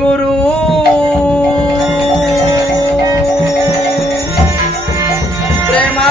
गुरु प्रेमा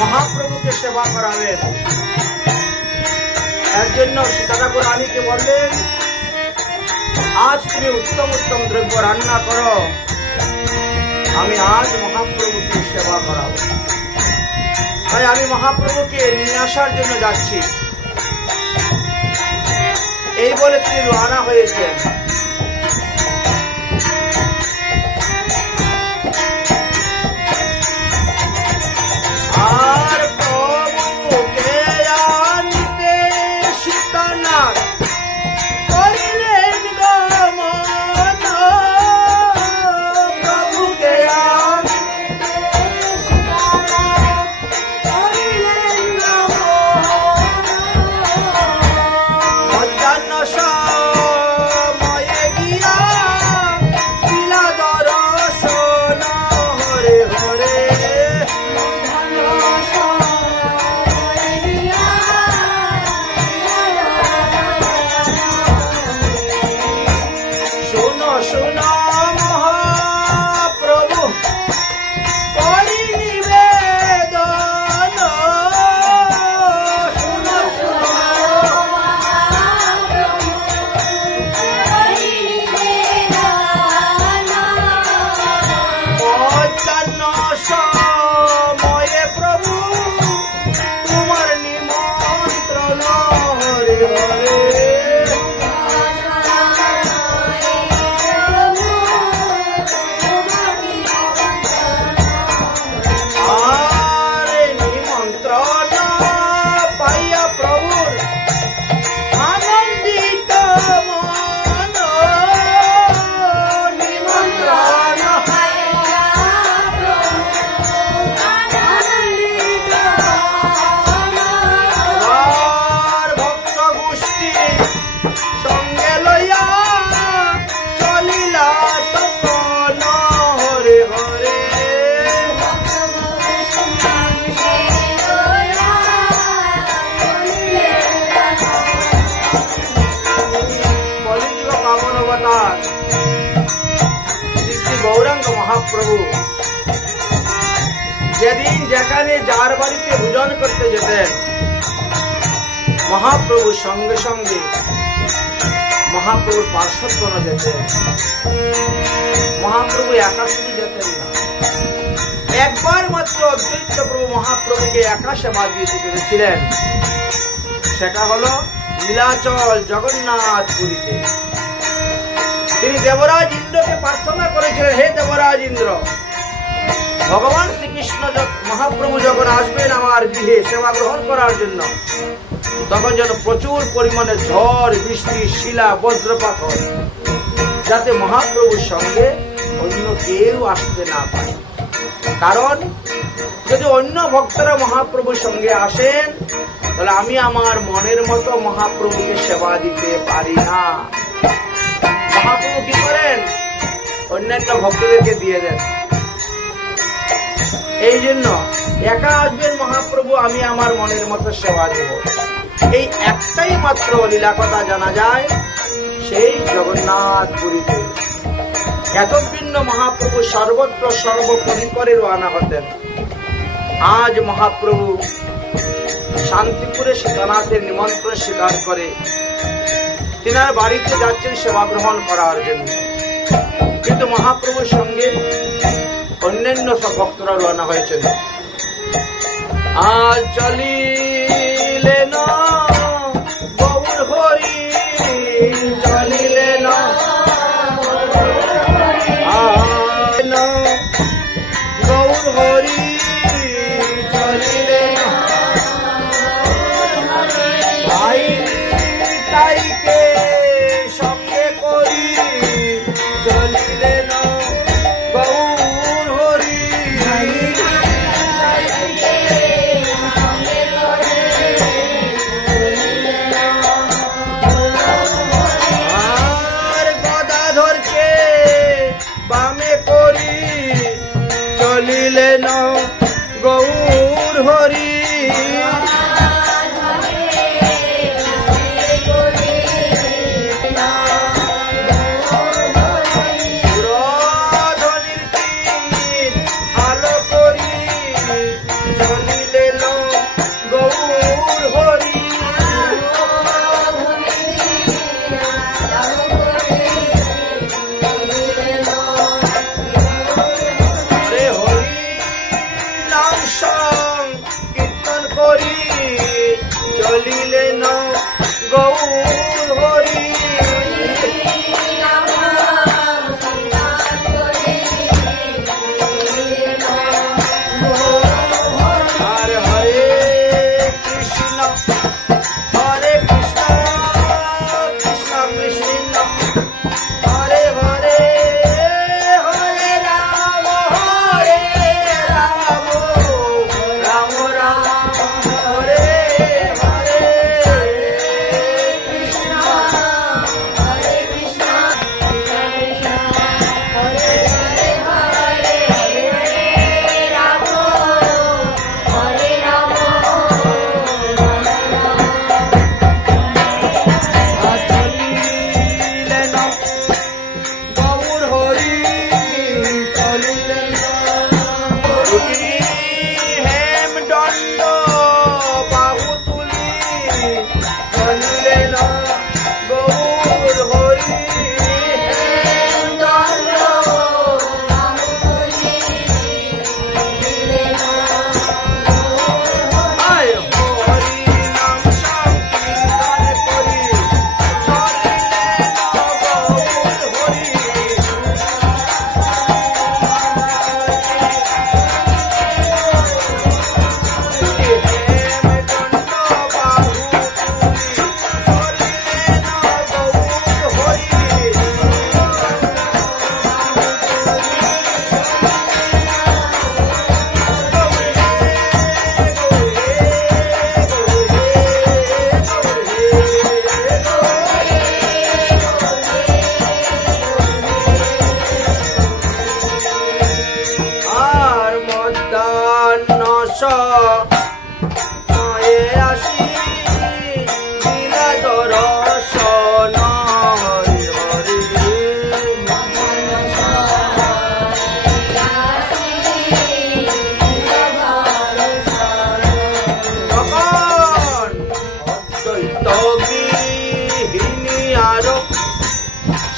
महाप्रभु के सेवा करावे सीता ठाकुर रानी के बोलें आज तुम्हें उत्तम उत्तम द्रव्य रान्ना करो हमें आज महाप्रभु की सेवा कराबो ताई आमी महाप्रभु के निये आसार जन्य जाচ্ছি এই বলে তিনি রওনা হয়েছেন। Maya গৌরাঙ্গ মহাপ্রভু যেদিন যেখানে যার বাড়িতে ভোজন করতে যেতেন, মহাপ্রভু সঙ্গে সঙ্গে মহাপ্রভুর পার্শ্বগণ যেতেন। মহাপ্রভু একা শুধু যেতেন না, একবার মাত্র অদ্বৈত প্রভু মহাপ্রভুকে একা সেবা দিতে পেরেছিলেন। সেটা হলো নীলাচল জগন্নাথ পুরীতে। তিনি দেবরাজ ইন্দ্রকে প্রার্থনা করেছিলেন, হে দেবরাজ ইন্দ্র, ভগবান শ্রীকৃষ্ণ মহাপ্রভু যখন আসবেন আমার গৃহে সেবা গ্রহণ করার জন্য, তখন যেন প্রচুর পরিমাণে ঝড় বৃষ্টি শিলা বজ্রপাত হয়, যাতে মহাপ্রভুর সঙ্গে অন্য কেউ আসতে না পারে। কারণ যদি অন্য ভক্তরা মহাপ্রভুর সঙ্গে আসেন, তাহলে আমি আমার মনের মতো মহাপ্রভুকে সেবা দিতে পারি না। মহাপ্রভু কি করেন? অন্যান্য ভক্তদেরকে দিয়ে দেন। এই জন্য একা আসবেন মহাপ্রভু, আমি আমার মনের মতো সেবা দেব। এই একটাই মাত্র লীলা কথা জানা যায় সেই জগন্নাথ পুরীতে। এত ভিন্ন মহাপ্রভু সর্বত্র সর্বপরি করে রওনা হতেন। আজ মহাপ্রভু শান্তিপুরে সীতানাথের নিমন্ত্রণ স্বীকার করে তিনার বাড়িতে যাচ্ছেন সেবা গ্রহণ করার জন্য, কিন্তু মহাপ্রভুর সঙ্গে অন্যান্য সব ভক্তরা রওনা হয়েছেন। আজ চলিলেন গৌর হরি, চলিলেন গৌর হরি, চলিলেন ভাই তাইকে সঙ্গে করি, চলিলেন গৌর হরি। আর গদাধরকে বামে করি, চলিলেন গৌর হরি।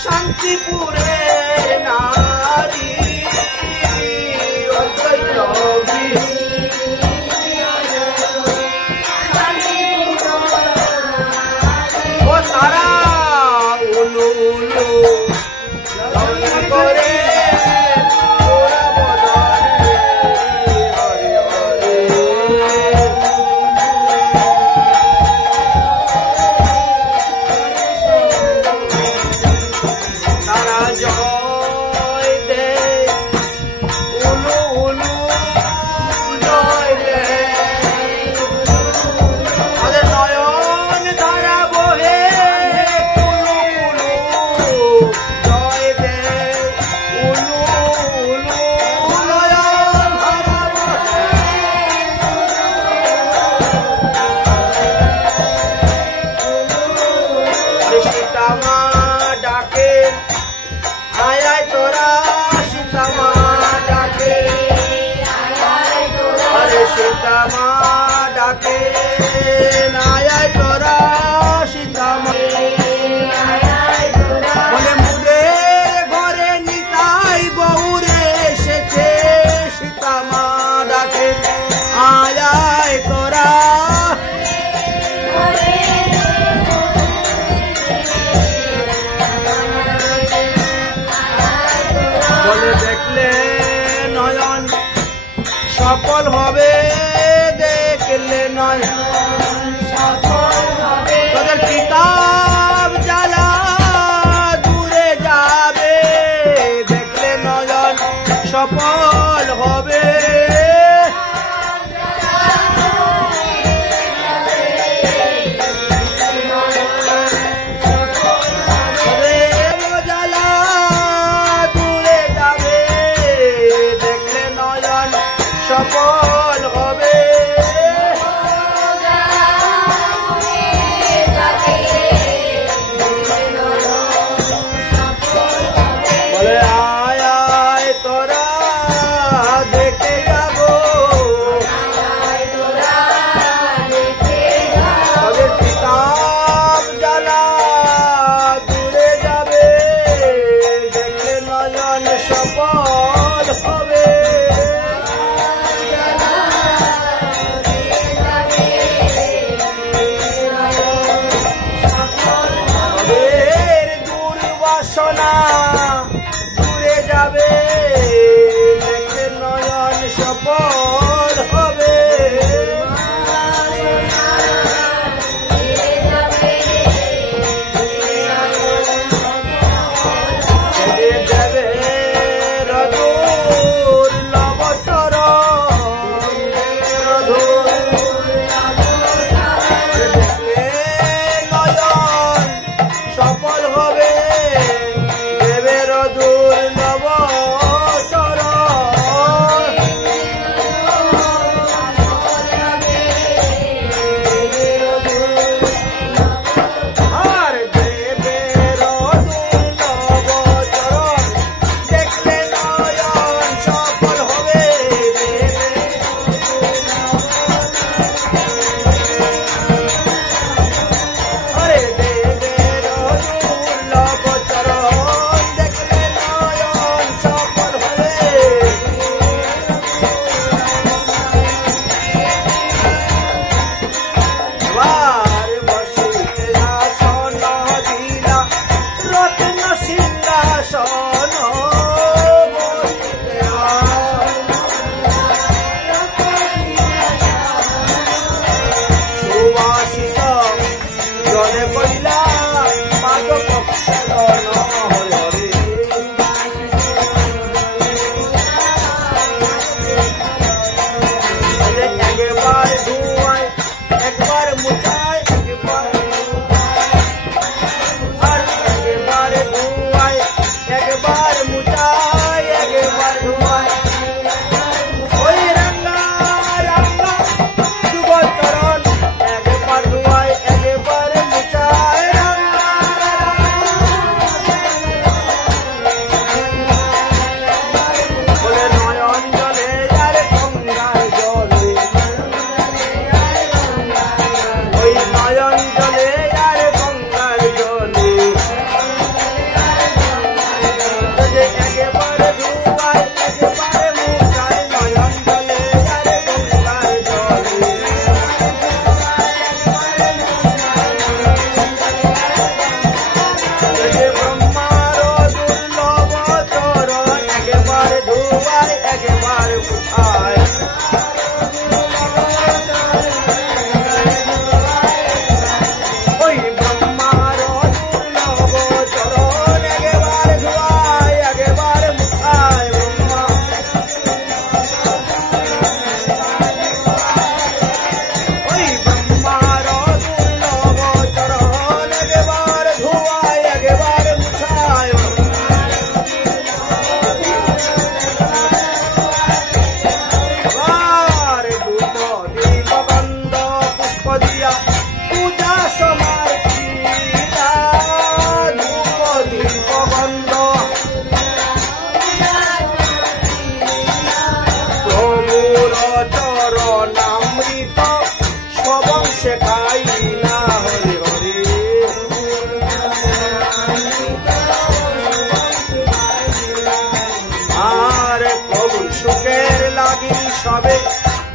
শান্তিপুরে নারী ও তারা উলু উলু করে সফল হবে দেখলে নয় তোদের কিতাব জ্বালা দূরে যাবে দেখলে নয়ন সফল হবে জ্বালা দূরে যাবে দেখলে নয়ন সফল হবে বলে আয় আয় তোরা দেখে যাব তোদের কিতাব জ্বালা দূরে যাবে দেখলে নয়ন সফল হবে দূরে যাবে দেখলে নয়ন সফল হবে যাবে রঘুর নবচর দেখলে নয়ন সফল হবে দেবে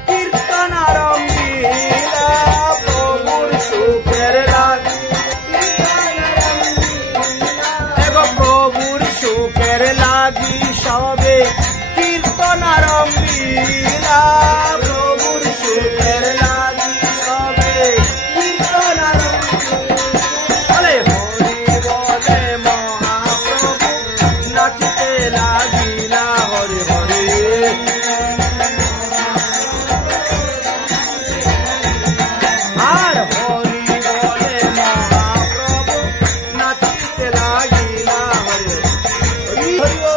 কীর্তন আরম্ভিলা প্রভুর সুখের লাগি প্রভুর সুখের লাগি সবে কীর্তন আরম্ভিলা প্রভুর সুখের লাগি সবে কীর্তন আরম্ভিলা হরি বলে মহাপ্রভু নাচতে লাগিলা হরি হরি আর হরি বলে মহাপ্রভু নাচতে লাগিলা হরি হরি হরি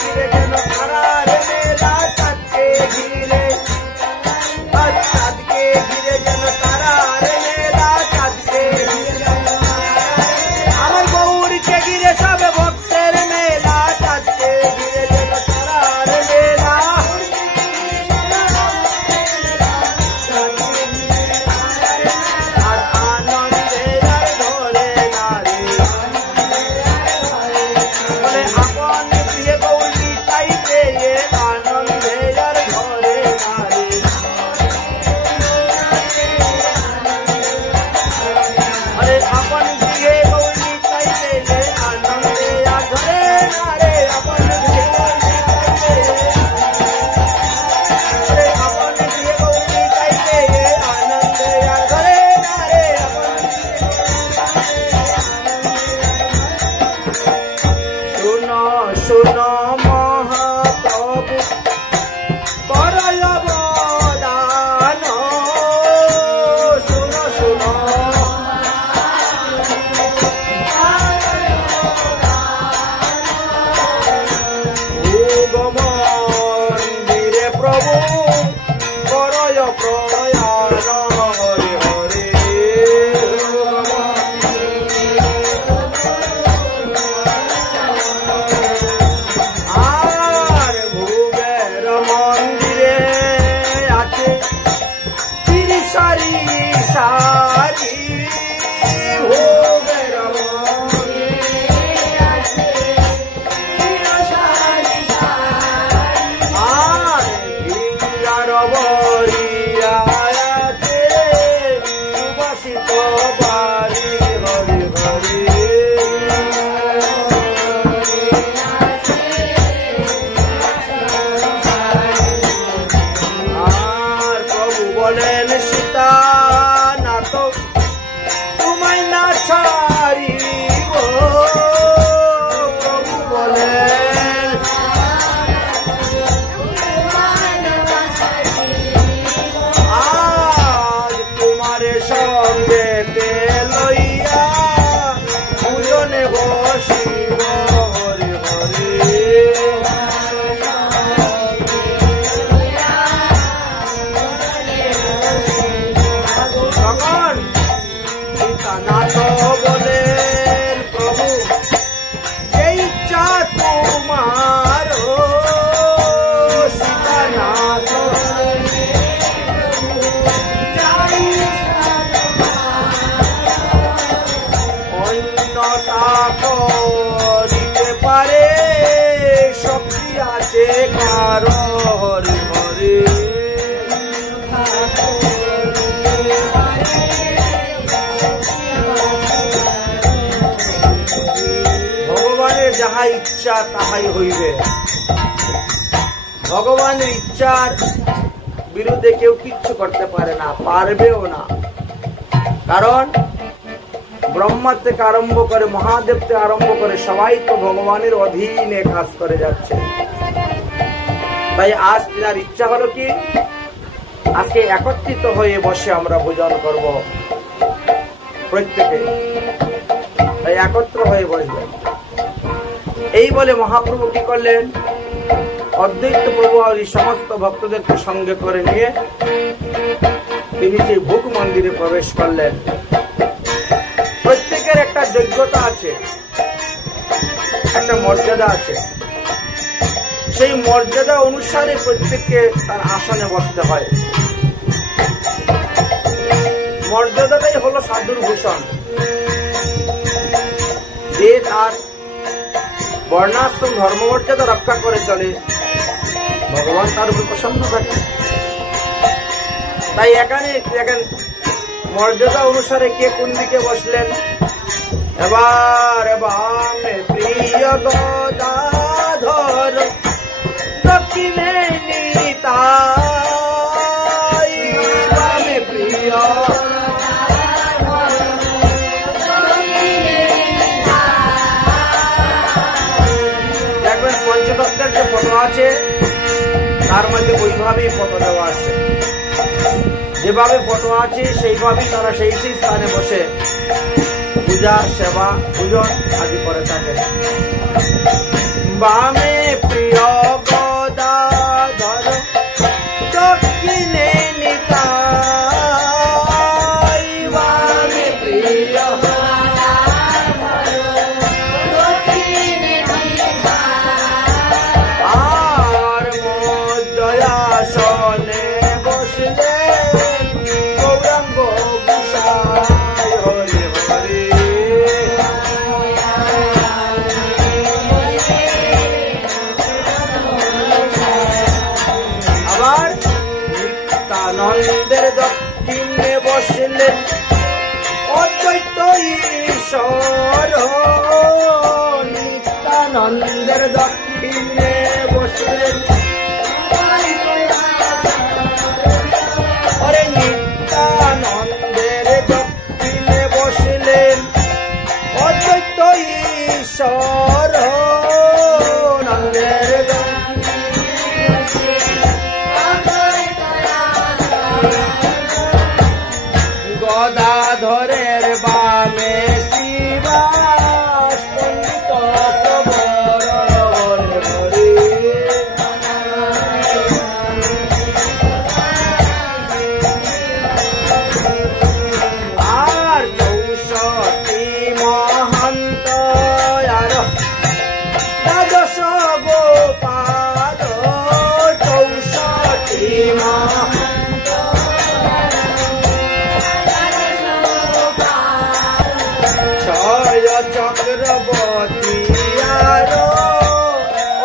ঘিরে যেন তারার মেলা চাঁদকে ঘিরে চাঁদকে ঘিরে যেন তারার মেলা চাঁদকে ঘিরে আমার গৌরকে ঘিরে সব ভক্তের মেলা চাঁদকে ঘিরে যেন তারার মেলা আর আনন্দে আর ধরে নারী বলে আপন প্রিয় গৌরী তাই পেয়ে আনন্দে আর ধরে নারী अरे अपन दिए गौरी ताइले आनंदे आ घरे नारे अपन दिए गौरी ताइले अरे अपन दिए गौरी ताइले आनंदे आ घरे नारे अपन सुनो सुनो महाप्रभु करय बदान सुनो सुनो মন্দিরে প্রভু করয় প্রয়াণ হরে হরে আর ভুবের মন্দিরে আছে তিরিশারি সারি ভুবের মন্দিরে আছে আর ভিঙ্গার বরিয়াতে সুবাসিত বাড়ি হরি হরি আর প্রভু বলেন সীতা না তো তোমায় না ছাড়িব প্রভু বলেন আজ তোমারে সঙ্গে লইয়া পূজনে বসিব হরি হরি তখন সীতানাথ বলেন প্রভু এই ইচ্ছা তোমার সীতানাথ অন্যতা করিতে পারে শক্তি আছে কারো হরি হরি ভগবানের যাহা ইচ্ছা তাহাই হইবে ভগবানের ইচ্ছার বিরুদ্ধে কেউ কিচ্ছু করতে পারে না, পারবেও না। কারণ ব্রহ্মা থেকে আরম্ভ করে মহাদেব থেকে আরম্ভ করে সবাই তো ভগবানের অধীনে কাজ করে যাচ্ছে। তাই আজ তার ইচ্ছা হলো কি আজকে একত্রিত হয়ে বসে আমরা ভোজন করব প্রত্যেকে, তাই একত্র হয়ে বসবেন। এই বলে মহাপ্রভু কি করলেন, অদ্বৈত প্রভু আর এই সমস্ত ভক্তদেরকে সঙ্গে করে নিয়ে তিনি সেই ভোগ মন্দিরে প্রবেশ করলেন। প্রত্যেকের একটা যোগ্যতা আছে, একটা মর্যাদা আছে, সেই মর্যাদা অনুসারে প্রত্যেককে তার আসনে বসতে হয়। মর্যাদাটাই হলো সাধুর ভূষণ। যে তার বর্ণাশ্রম ধর্মমর্যাদা রক্ষা করে চলে, ভগবান তার উপর প্রসন্ন থাকে। তাই এখানে দেখেন মর্যাদা অনুসারে কে কোন দিকে বসলেন। এবার বামে প্রিয় গদাধর, দক্ষিণে নিতাই। বামে প্রিয় দেখবেন পঞ্চতত্ত্বের যে ফটো আছে তার মধ্যে ওইভাবেই ফটো দেওয়া আছে, যেভাবে ফটো আছে সেইভাবেই তারা সেই সেই স্থানে বসে পূজা সেবা পূজন আদি করে থাকে। বামে প্রিয় গদাধর, দক্ষিণে নিতাই। বামে প্রিয় আর মধ্যয়াসনে বসলেন গৌরাঙ্গ গোসাই। হরে হরে আবার নিত্যানন্দের দক্ষিণে বসলেন অদ্বৈত ঈশ্বর। নিত্যানন্দের দক্ষিণে বসলেন, আরে নিত্যানন্দের দক্ষিণে বসলেন অদ্বৈত ঈশ্বর। নন্দের গদাধরের বামে শিবাস পণ্ডিত প্রবর। হরে আর 64 মহান্ত আর দ্বাদশ গোপাল। 64 মহান্ত ছয় চক্রবর্তী আর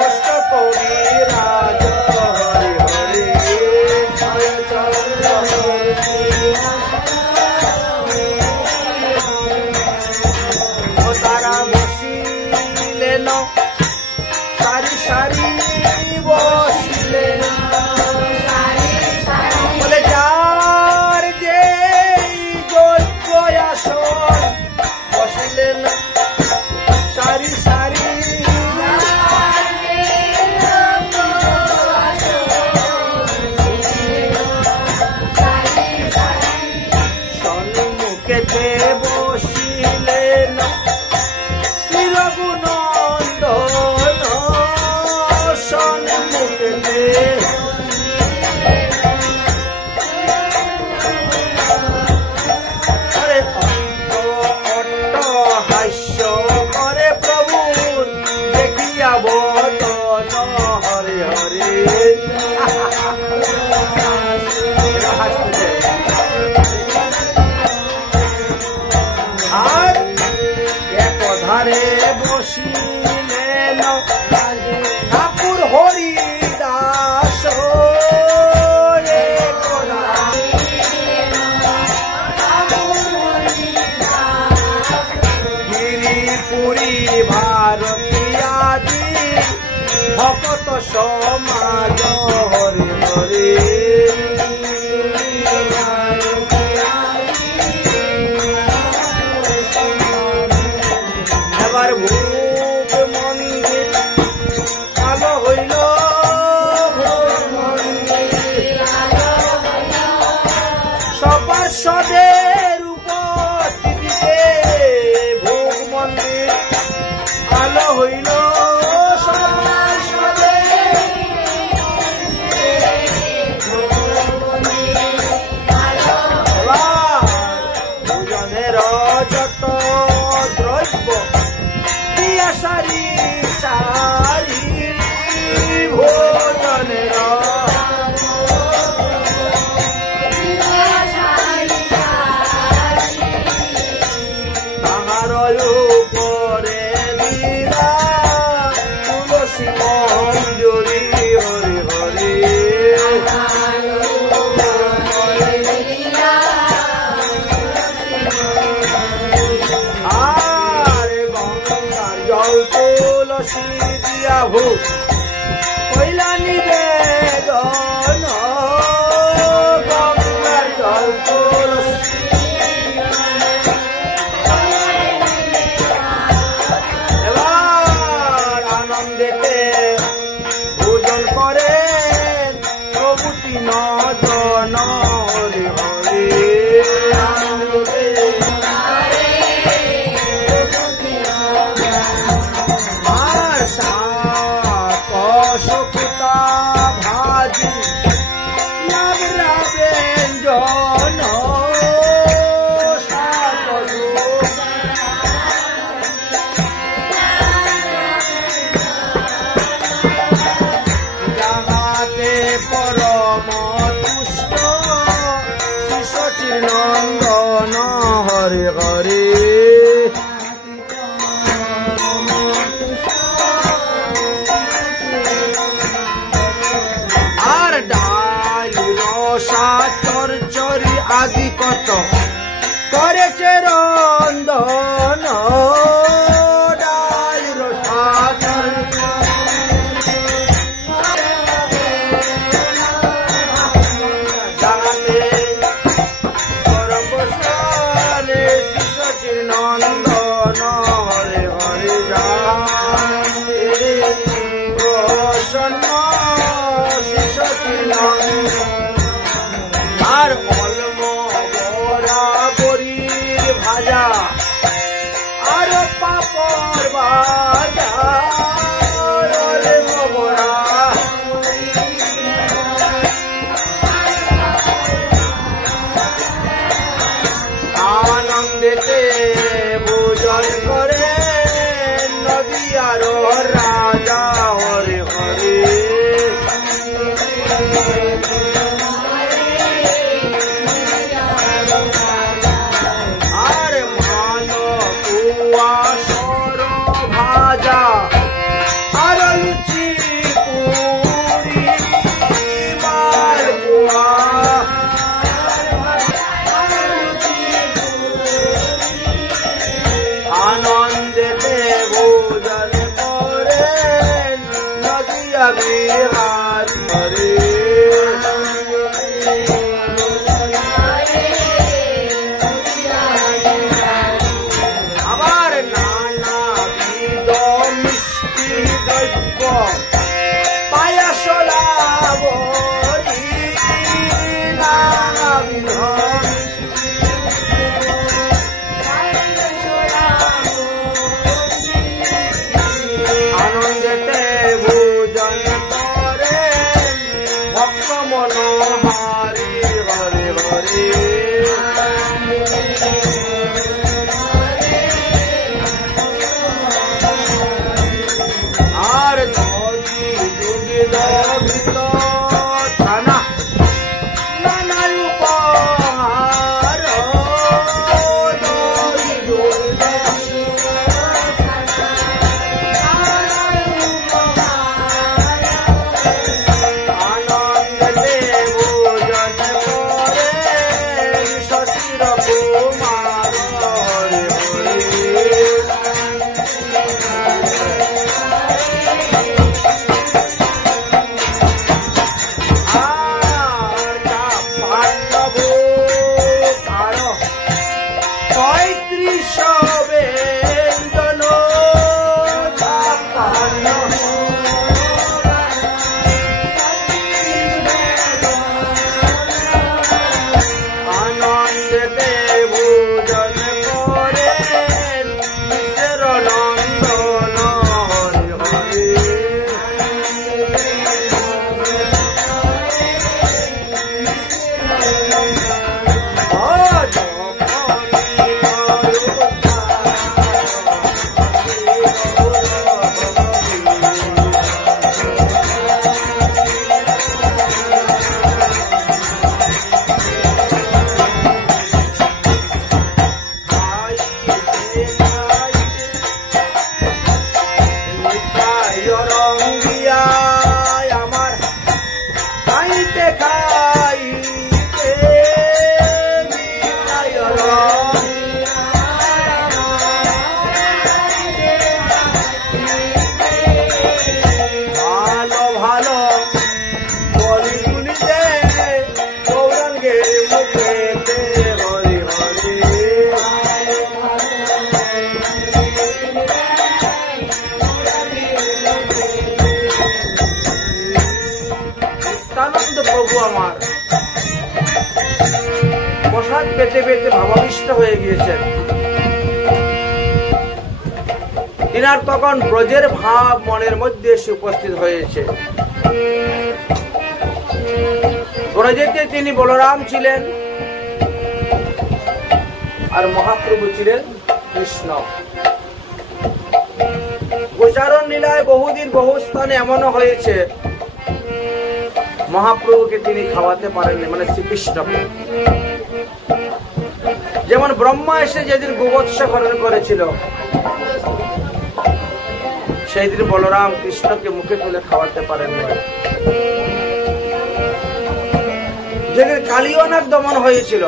অষ্টকবিরাজ। হরে হরে ছয় চক্রবর্তী তারা বসিলেন সারি সারি বসিলেন, বলে যার যে যোগ্য আসন বসিলেন সারি সারি। সম্মুখেতে বসিলেন শ্রী রঘুনন্দন। সম্মুখেতে আরে হাস্য করে প্রভুর দেখিয়া বদন। হরে হরে আর একধারে বসিলেন ঠাকুর হরিদাস। গিরিপুরী ভারতীয়াদি ভকত সমাজ। হরে হরে এবার ভোগ মন্দির আলো হইল, সপার্ষদের উপস্থিতিতে ভোগ মন্দির আলো হইল। সপার্ষদের প্রভু কইলা নিবেদন গঙ্গার জল তুলসী এবার আনন্দেতে ভোজন করে প্রভু তিন জন হরি হরি আর শাক শুকুতা ভাজি নাবরা ব্যঞ্জন যাহাতে পরম তুষ্ট শ্রী সচিনন্দন হরে হরে আর ডাল রসা চরচরি আদি কত করেছে রন্ধন ডাল রসা যাহাতে পরম বসালে শ্রী সচিনন্দন হরে হরে যাহাতে প্রসন্ন শ্রী সচিনন্দন আর অলম বরাবরির ভাজা আর পাপড় ভাজা অলম বরা আনন্দেতে ভোজন করে নদিয়ার রাজা হরে হরে আর মান কুয়া সর ভাজা আর লুচি পুরি মালপোয়া আনন্দেতে ভোজন করে নদিয়া বিহারি হরে আবার নানা বিধ মিষ্টি দ্রব্য পায়াস লাবরি নানা বিধ আনন্দেতে ভোজন করে ভক্ত মনোহারি হরে হরে আর দধি দুগ্ধ ঘৃত ছানা নানা উপহার দধি দুগ্ধ আনন্দে ভোজন করে শশীর কুমার হরে হরে পাণ্ডব কার ৩৫ ব্যঞ্জন আনন্দেতে ভোজন ভূমিষ্ঠ হয়ে গিয়েছেন। তিনার তখন ব্রজের ভাব মনের মধ্যে এসে উপস্থিত হয়েছে। ব্রজেতে তিনি বলরাম ছিলেন আর মহাপ্রভু ছিলেন কৃষ্ণ। গোচারণ লীলায় বহুদিন বহু স্থানে এমনও হয়েছে মহাপ্রভুকে তিনি খাওয়াতে পারেননি, মানে শ্রীকৃষ্ণকে। যেমন ব্রহ্মা এসে যেদিন গোবৎস হরণ করেছিল, সেই দিন বলরাম কৃষ্ণকে মুখে তুলে খাওয়াতে পারেননি। যেদিন কালিয়নার দমন হয়েছিল,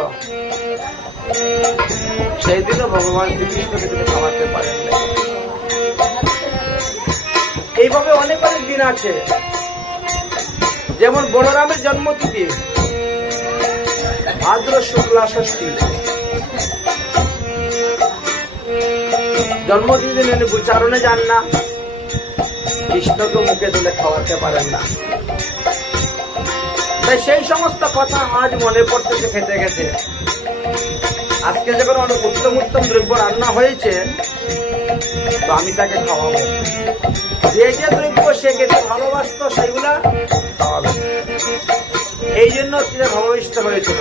সেই দিনও ভগবান শ্রীকৃষ্ণকে তিনি খাওয়াতে পারেননি। এইভাবে অনেক অনেক দিন আছে। যেমন বলরামের জন্মতিথি ভাদ্র শুক্লা ষষ্ঠী, জন্মতিথি তিনি গোচারণে যান না, কৃষ্ণকে মুখে তুলে খাওয়াতে পারেন না। তাই সেই সমস্ত কথা আজ মনে পড়তেছে খেতে খেতে। আজকে যখন অনেক উত্তম উত্তম দ্রব্য রান্না হয়েছে, তো আমি তাকে খাওয়াবো। যে যে দ্রব্য সে খেতে ভালোবাসত সেগুলা খাওয়াবে। এই জন্য তিনি ভাবাবিষ্ট হয়েছিল।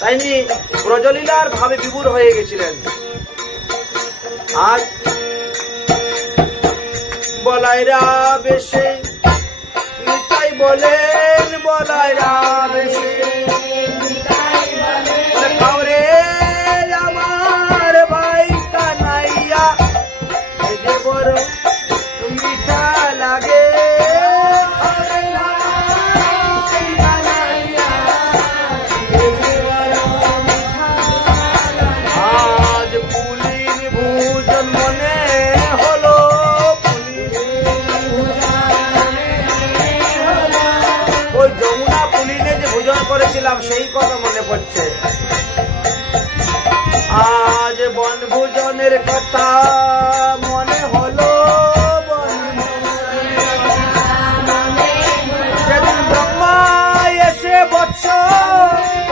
তাই ব্রজলীলার ভাবে বিভোর হয়ে গেছিলেন। আজ বলাইরা বেশে নিতাই বলেন, বলাইরা বেশে খাওরে আমার ভাই কানাইয়া, যে বড় মিঠা লাগে। আজ পুলির ভোজন মনে হলো, ওই যমুনা পুলিনে যে ভোজন করেছিলাম সেই কথা মনে পড়ছে। আজ বনভোজনের কথা মনে হলো, যেদিন ব্রহ্মা এসে বৎস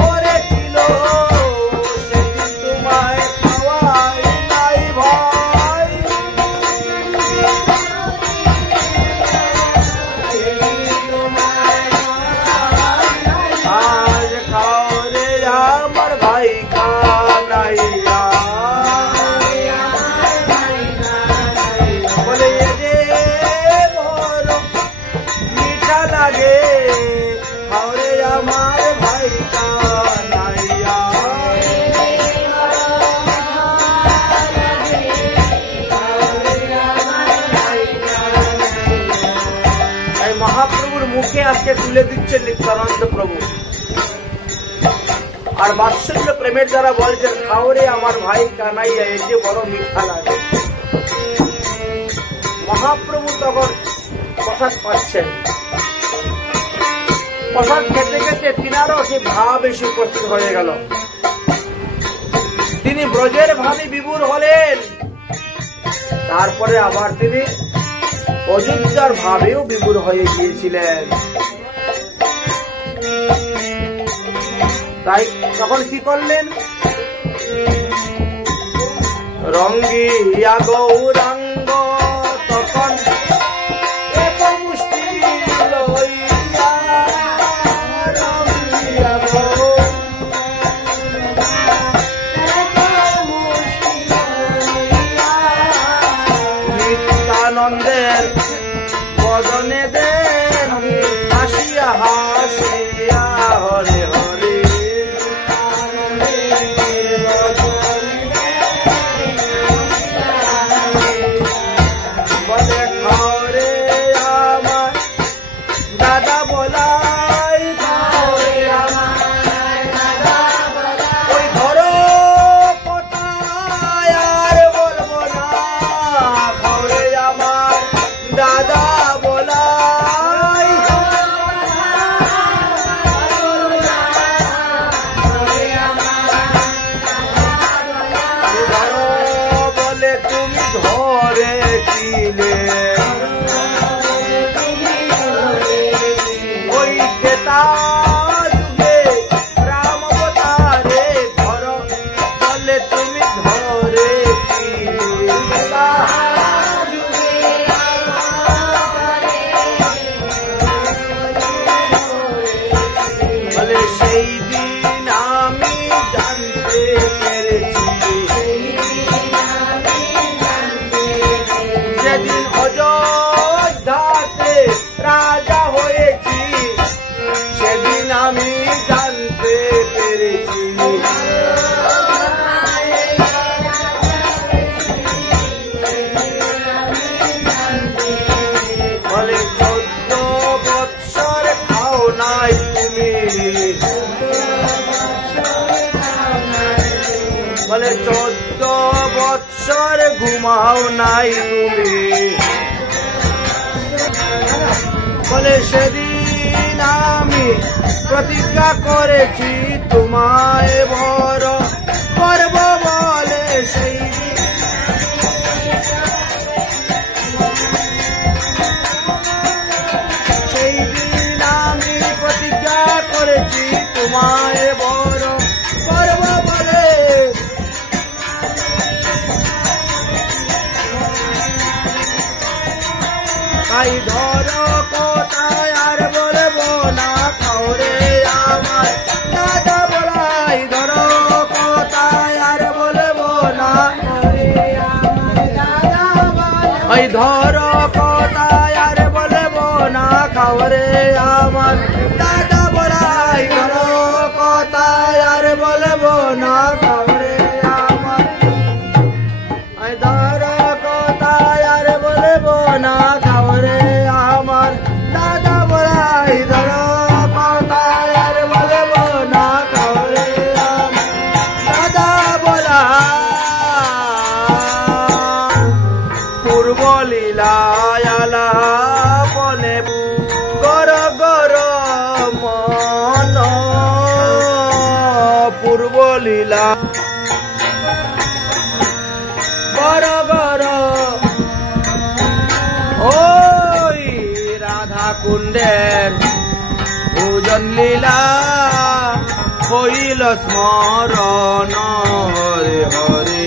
করেছিল, সেদিন তোমায় খাওয়াই নাই ভাই। আজ খাও রে আমার ভাই কানাইয়া, বলে যে বড় মিঠা লাগে, খাও রে আমার ভাই কানাইয়া। তাই মহাপ্রভুর মুখে আজকে তুলে দিচ্ছেন নিত্যানন্দ প্রভু। আর বাৎসল্য প্রেমের দ্বারা বলছেন, খাওরে আমার ভাই কানাইয়া, এর যে বড় মিঠা লাগে। মহাপ্রভু তখন প্রসাদ পাচ্ছেন। প্রসাদ খেতে খেতে তিনারও সে ভাব এসে উপস্থিত হয়ে গেল। তিনি ব্রজের ভাবে বিভোর হলেন। তারপরে আবার তিনি অযোধ্যার ভাবেও বিভোর হয়ে গিয়েছিলেন। তাই তখন কি করলেন? রঙ্গিয়া গৌরাঙ্গ তখন এক মুষ্টি লইয়া, রঙ্গিয়া নিত্যানন্দের বদনে দেন হাসিয়া হাসিয়া হরে হরে। বলে 14 বৎসর ঘুমাও নাই তুমি, বলে সেদিন আমি প্রতিজ্ঞা করেছি তোমায় বড় করব, বলে সেই দিন আমি প্রতিজ্ঞা করেছি তোমায় বড় করব, বলে তাই ধরো কোথায় আর বলবো না খাওরে আমার দাদা বলাই, ধরো কোথায় আর বলবো না ওই ধরো কোথায় আর বলবো না খাওরে আমার দাদা বলাই, ধরো কোথায় আর বলবো না খাওরে আমার, ধরো কোথায় আর বলবো না খাওরে আমার দাদা বলাই, ধরো কোথায় আর বলবো না খাওরে দাদা বলাই। পূর্ব লীলায়ালা বলে গর গর মন, পূর্ব লীলা গর গর, ওই রাধা কুণ্ডের ভোজন লীলা হইল স্মরণ, হরে হরে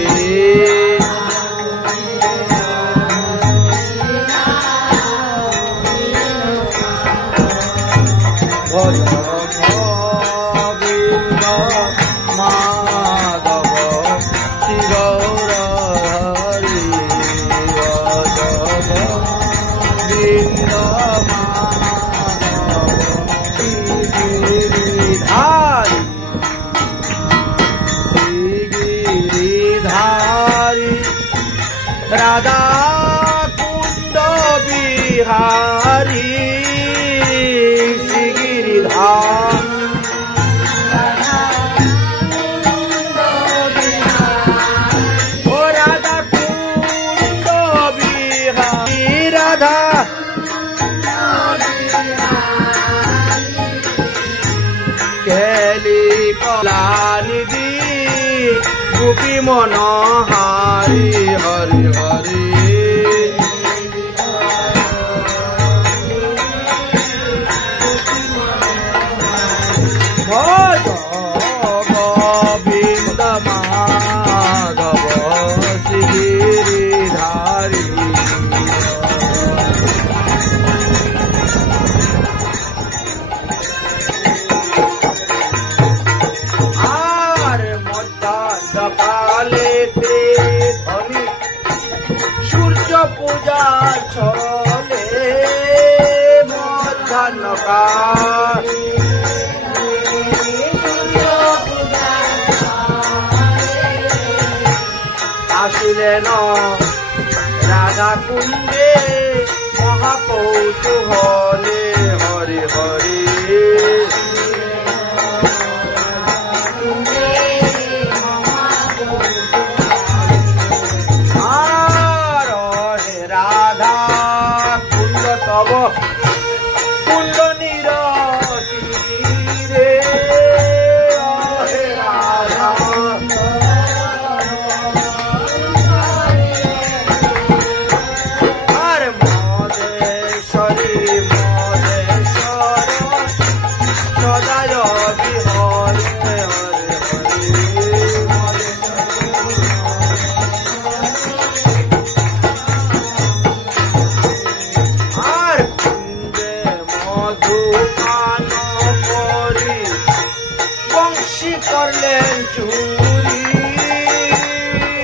গোবিন্দ মাধব শ্রী গৌর হরি, গোবিন্দ মাধব শ্রী গিরিধারি, শ্রী গিরিধারি রাধা কুণ্ড বিহারী, শ্রী গিরিধার ও রাধা কুণ্ড বিহারী, রাধা কেলি কলা নিধি গোপী মনোহারি, হরি হরি গোবিন্দ মাধব শ্রী গিরিধারি, আর মধ্যাহ্নকালে ধনী সূর্য পূজা চলে, মধ্যাহ্নকাল আসিলেন রাধা কুণ্ডে মহাকৌতূহলে, হরে হরে আর রাধা কুণ্ড তব কুণ্ড নিরতীরে, রাধা আর মদেশ্বরী মদেশ্বর সদায় বিহরে, হরে হরে আর কুণ্ডে মধুপান করি বংশী করলেন চুরি,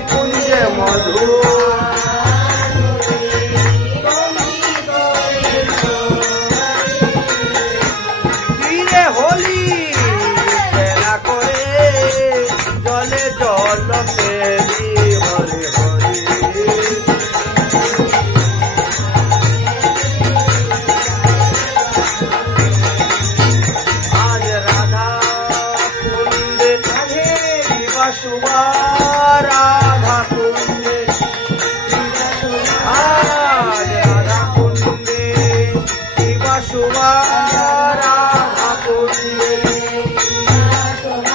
কুঞ্জে মধু তীরে হোলি খেলা করে জলে জল ফেলি, হরে হরে আজ রাধা কুণ্ডে শুভা রাধা কুঞ্জে আজ রাধা কুঞ্জে শিবা শুভা রাধা কুঞ্জে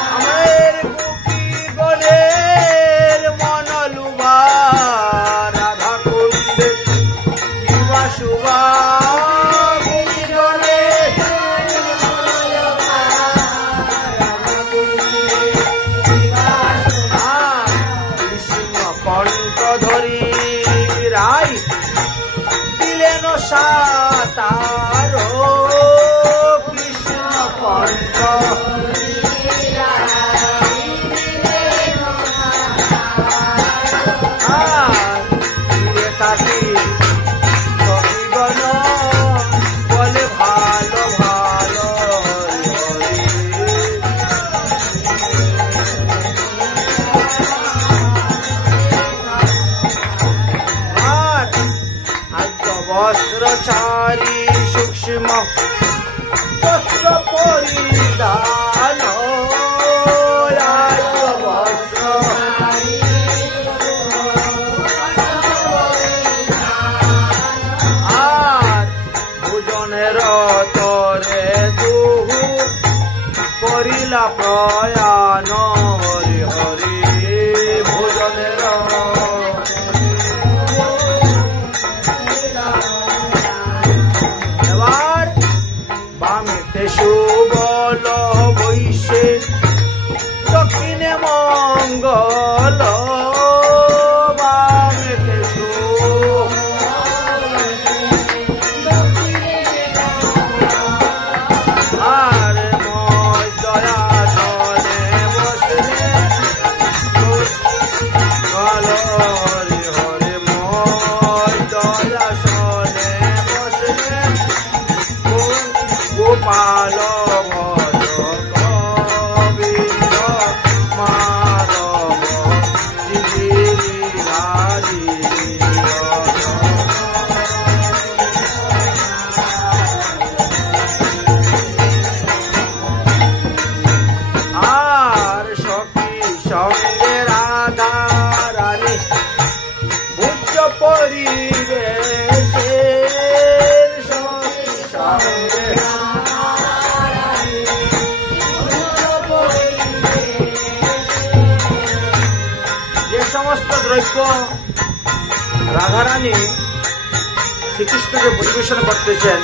আমার গোপী গণের মন লুভা রাধা কুঞ্জে শিবা শুভা ধরি রাই দিলেন সাতার কৃষ্ণ কণ্ঠ তাকে সখীগণ বলে ভালো ভালো বস্ত্র চারি সূক্ষ্ম বস্ত্র পরিধান বস্ত্র আর ভোজনের তরে দুহু করিলা প্রয়াণ হরি হরি ভোজনের বামেতে সুবল বৈশে দক্ষিণে মঙ্গল বামেতে আর ময় দয়াসনে বসলে হরি হরি ময় দয়াসনে বসলে গোপাল ভজ গোবিন্দ মাধব গিরিধারী আর সখী সঙ্গে রাধা রানী ভুজ পরিবেশে সখী সঙ্গে সমস্ত দ্রব্য রাধারানী শ্রীকৃষ্ণকে পরিবেশন করতেছেন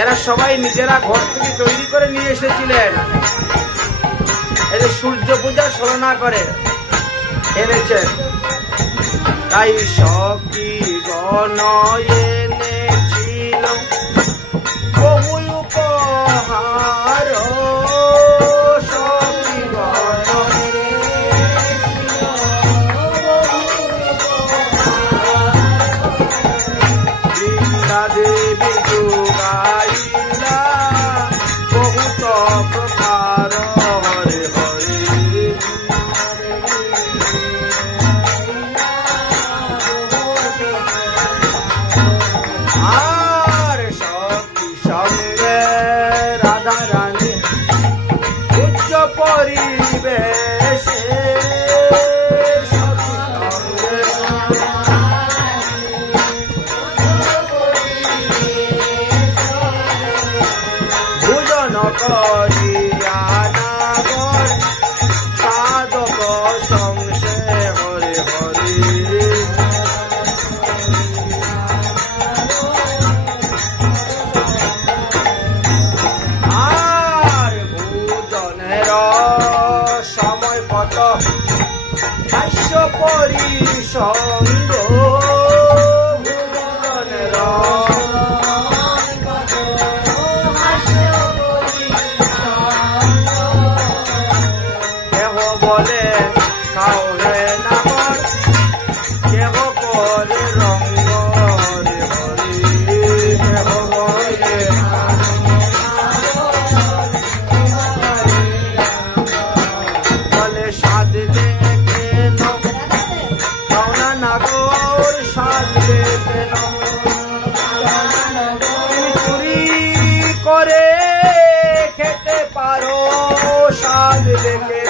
এরা সবাই নিজেরা ঘর থেকে তৈরি করে নিয়ে এসেছিলেন এদের সূর্য পূজা ছলনা করে এনেছেন তাই সখী গণ এনেছিল বহু উপহার সখী গণ দেবী যোগাইলা বহুত প্রকার হরে হরে আর সখী সঙ্গে রাধা রানী উচ্চ পরিবেশে করিয়া নাগর সাধক সংসে হরে হরে আর ভোজনের সময় কত হাস্য পরিসঙ্গ ভোজনের বলে কাউরে নাগর কেহ করে রঙ্গ হরে হরি কেহ বলে বলে সাদ দেখে নৌনা নাগর সাদ দেখে চুরি করে খেতে পারো সাদ দেখে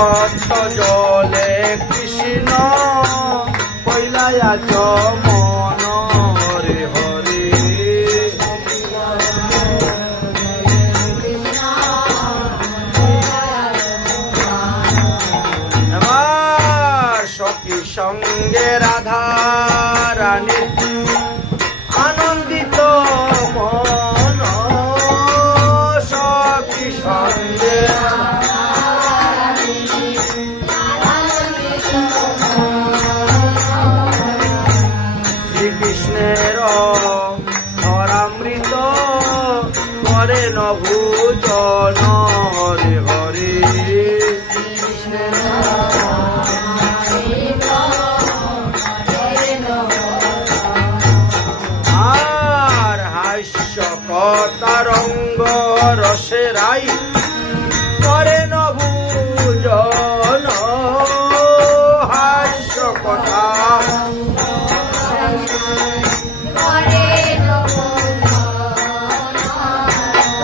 দত্ত জলে কৃষ্ণ কৈলায়াচ মন হরে হরে। এবার সখী সঙ্গে রাধা রানী আনন্দিত মন, সখী সঙ্গে শ্রীকৃষ্ণের ধরামৃত করে নভূজন হরে হরে। আর হাস্য কতারঙ্গ রসে রাই করে নভূজন, হাস্য কথা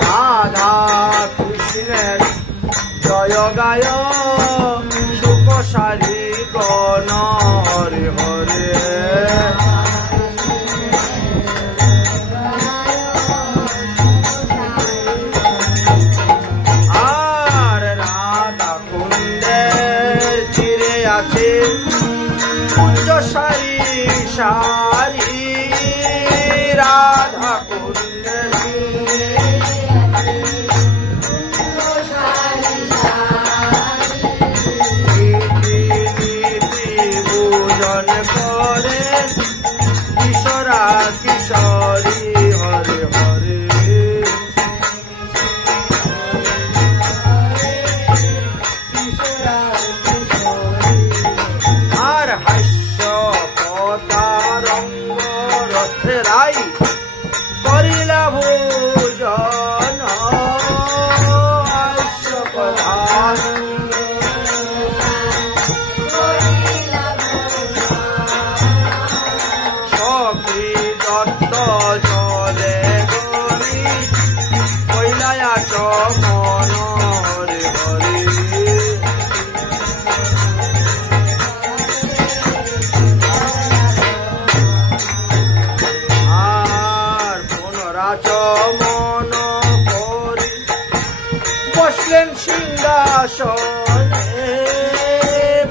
রাধা কৃষ্ণের জয় গায় সুখসারী গণ হরে হরে। আর রাধা কুণ্ডের তীরে আছে কুঞ্জসারি সারি, রাধা কুণ্ডের পূজন করে কিশোরা কিশোরী হরে হরে। আর হাস্য পতারঙ্গ রথে রাই করিলা ভোজন, হাস্য কথা সখী দত্ত জলে গরি কৈলায়াচ মন হরে হরে। আর পুনরাচ মন করি বসলেন সিংহাসনে,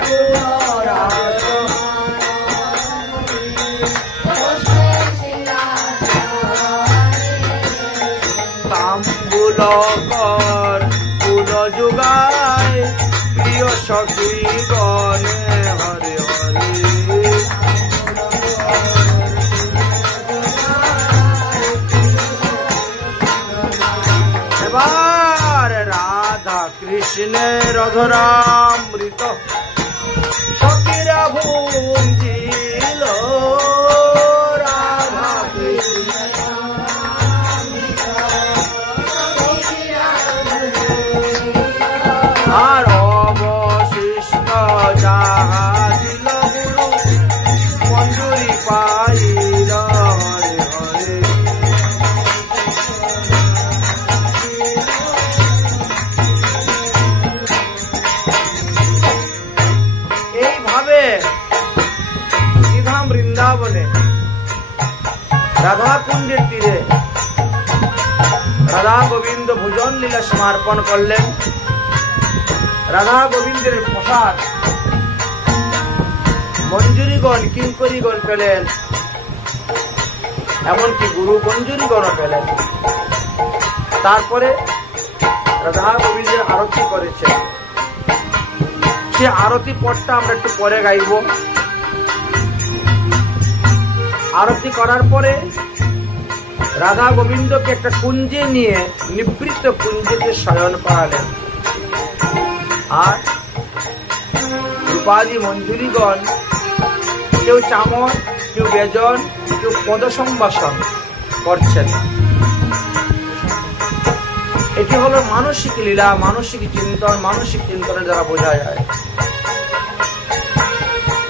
পুনরাচ তাম্বুল কর ফুল যুগায় প্রিয় সখী গণে হরে হরে। এবার রাধা কৃষ্ণের অধরামৃত সখীরা ভুঞ্জিল, রাধা কৃষ্ণ আর অবশিষ্ট যাহা দিল গুরু মঞ্জুরি পাইল হরে হরে। এইভাবে শ্রীধাম বৃন্দাবনে রাধা কুণ্ডের তীরে রাধা গোবিন্দ ভোজন লীলা সমর্পণ করলেন। রাধা গোবিন্দের প্রসাদ মঞ্জুরিগণ কিঙ্করীগণ পেলেন, এমনকি গুরু মঞ্জুরিগণ পেলেন। তারপরে রাধা গোবিন্দের আরতি করেছে, সে আরতি পটটা আমরা একটু পরে গাইব। আরতি করার পরে রাধা গোবিন্দকে একটা কুঞ্জে নিয়ে নিবৃত্ত কুঞ্জেতে শয়ন করালেন। আর রূপাদি মঞ্জুরিগণ কেউ চামর, কেউ বেজন, কেউ পদ সম্ভাষণ করছেন। এটি হলো মানসিক লীলা, মানসিক চিন্তন, মানসিক চিন্তনের দ্বারা বোঝা যায়।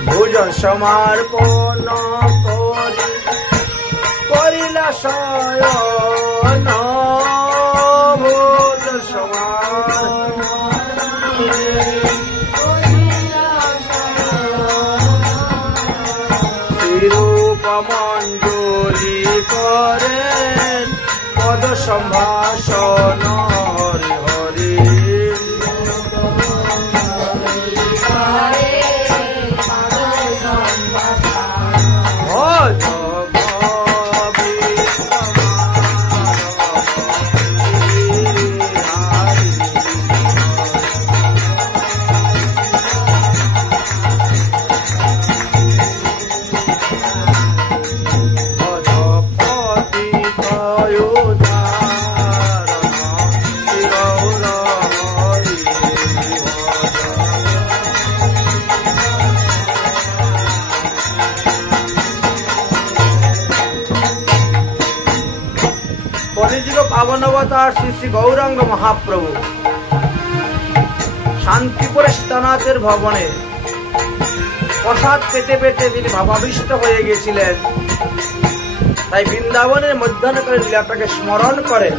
ভোজন সমর্পণ করিলা শয়ন, ভোজন সমর্পণ পুষ্পমঞ্জলি করেন পদ সম্ভাষণ হরি হরি পাবনবতার শ্রী শ্রী গৌরাঙ্গ মহাপ্রভু শান্তিপুরে সীতানাথের ভবনে প্রসাদ পেতে পেতে তিনি ভাবাবিষ্ট হয়ে গিয়েছিলেন। তাই বৃন্দাবনের মধ্যাহ্নকালের লীলাটাকে স্মরণ করে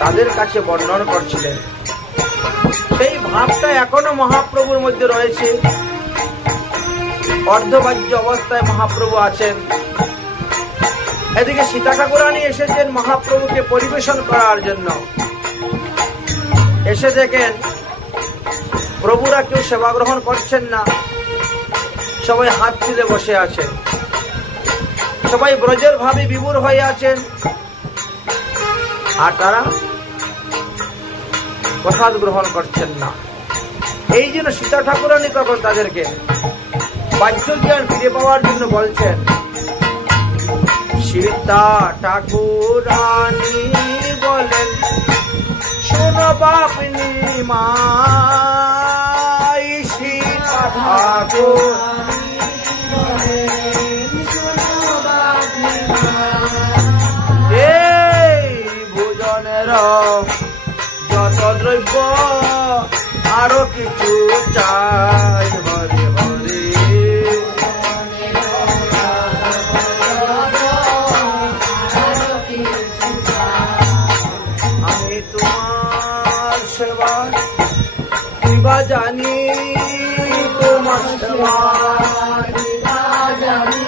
তাদের কাছে বর্ণন করছিলেন। সেই ভাবটা এখনো মহাপ্রভুর মধ্যে রয়েছে। অর্ধবাহ্য অবস্থায় মহাপ্রভু আছেন। এদিকে সীতা ঠাকুরানী এসেছেন মহাপ্রভুকে পরিবেশন করার জন্য। এসে দেখেন প্রভুরা কেউ সেবা গ্রহণ করছেন না, সবাই হাত তুলে বসে আছেন, সবাই ব্রজের ভাবে বিভোর হয়ে আছেন, আর তারা প্রসাদ গ্রহণ করছেন না। এই জন্য সীতা ঠাকুরানী তখন তাদেরকে বাহ্য জ্ঞান ফিরে পাওয়ার জন্য বলছেন, সীতা ঠাকুরানী বলেন শোনো বাপনি মাই, সীতা ঠাকুর এই ভোজনের যত দ্রব্য আরো কিছু চাই হরি হরি। আমি তোমার সেবা কিবা জানি,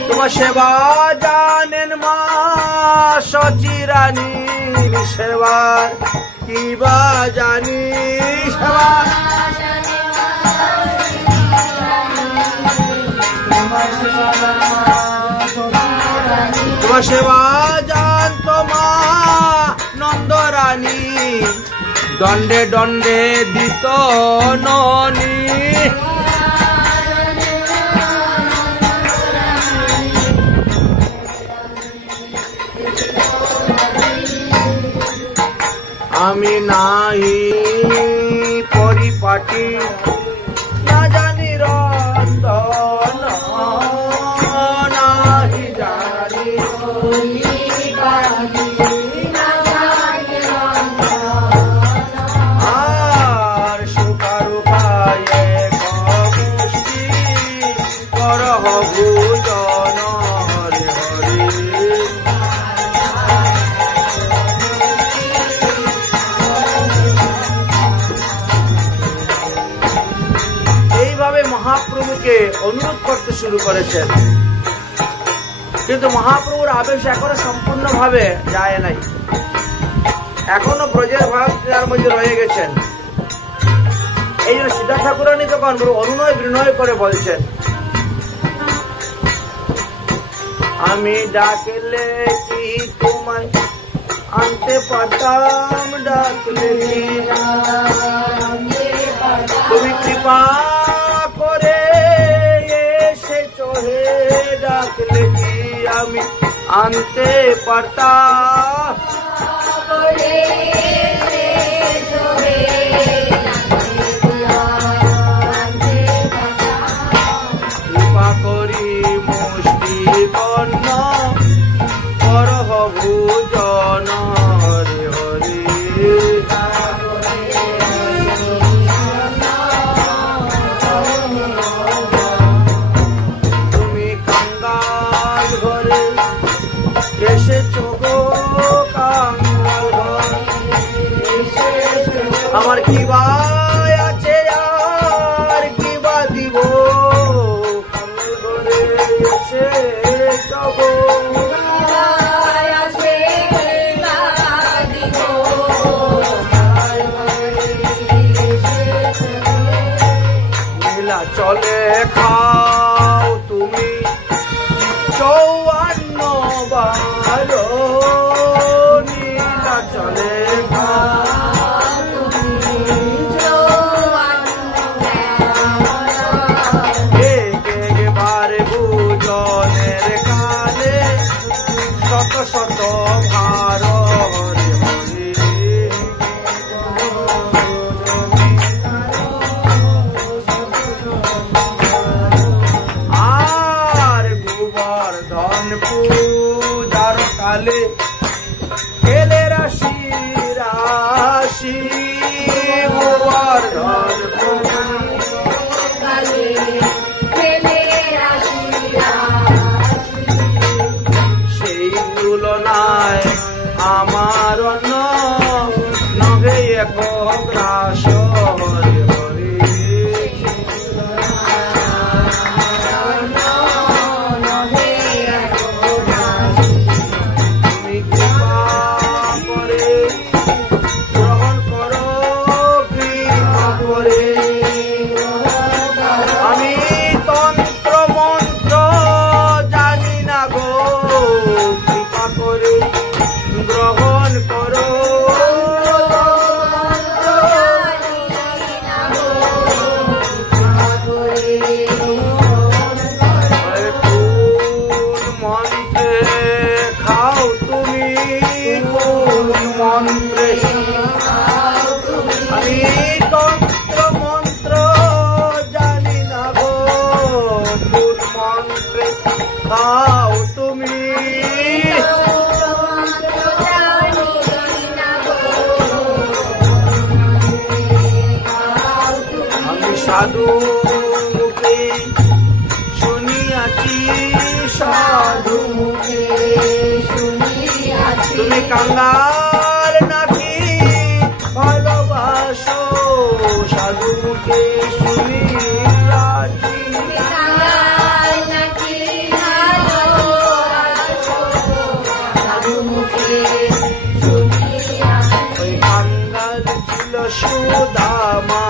তোমার সেবা জানেন মা সচিরানী, সেবার কিবা জানি, তোমার সেবা জান তোমা নন্দরানী, দণ্ডে দণ্ডে দিত ননি। আমি নাহি পরিপাটি না জানি রতন, নাহি জানি আর সুকারু পায়ে কবুষ্টি করহ ভোজন হরি হরি। মহাপ্রভুকে অনুরোধ করতে শুরু করেছেন, কিন্তু মহাপ্রভুর আবেশ এখনো সম্পূর্ণভাবে যায় নাই, এখনো ব্রজের ভাবনার মধ্যে রয়ে গেছেন। এই জন্য সীতা ঠাকুরানী তখন অনুনয় বিনয় করে বলছেন, আমি ডাকলে কি তোমায় আনতে পারতাম, ডাকলে তুমি কৃপা করে এসেছো হে, ডাকলে কি আমি আনতে পারতাম, কৃপা করি মুষ্টি কর্ণ করহ ভোজন হরি হরি। তুমি কাঙ্গাল ঘরে এসেছো গো চলে খাও তুমি 54 বার নীলা চলে খাও একবার বুঝনের কালে শত শত ভার পূজার কালে খেলে রাশি রাশি গোবর্ধন কালে খেলে রাশি সেই তুলনায় আমার অন্য নভে এক গ্রাস সাধু মুখে শুনিয়াছি সাধু মুখে শুনিয়াছি তুমি কাঙ্গাল নাকি ভালোবাসো সাধু মুখে শুনিয়াছি কাঙ্গাল নাকি ভালোবাসো সাধু মুখে শুনিয়াছি ওই কাঙ্গাল ছিল সুদামা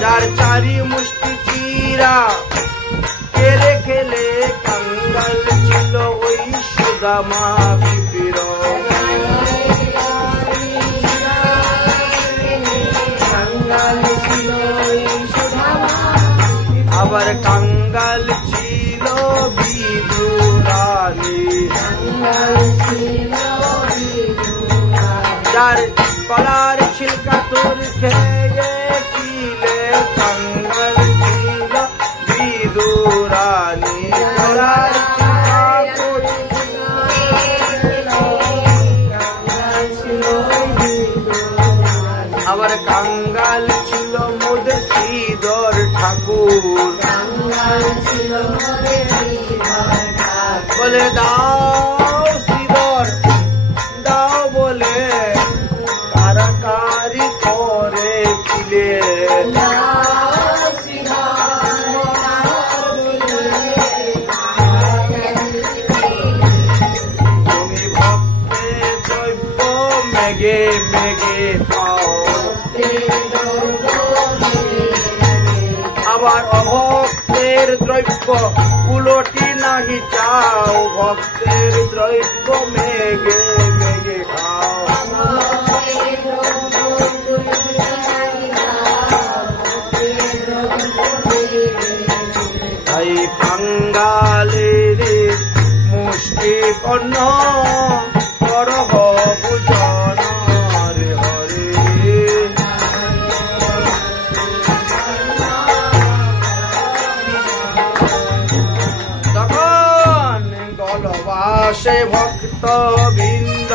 যার চারি মুষ্টি চিরা কেড়ে খেলে কাঙ্গাল ছিল ওই সুদামা বিপির আবার কাঙ্গাল ছিল বিদুরানী যার কলার ছিলকা তোর খেয়ে কিলে কাঙ্গাল ছিল বিদুরানী কলার আবার কাঙ্গাল ছিল মুর্শিদর ঠাকুর বলে দাও শ্রীধর দাও বলে কারাকারি করে ছিলে তুমি ভক্তে দ্রব্য মেঘে মেঘে পাও আবার অভক্তের দ্রব্য উলটি নাহি চাও ভক্তের দ্রব্য মেঘে মেঘে খাও তাই কাঙ্গালের মুষ্টি কর্ণ করহ পূজন হরে হরে তখন গলবাসে ভক্ত বৃন্দ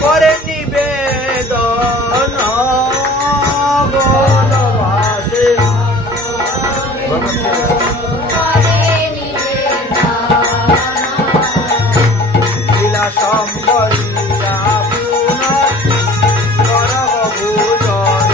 করে নিবেদন গলবাসে লীলা সম্বলিয়া পুনঃ করহ ভোজন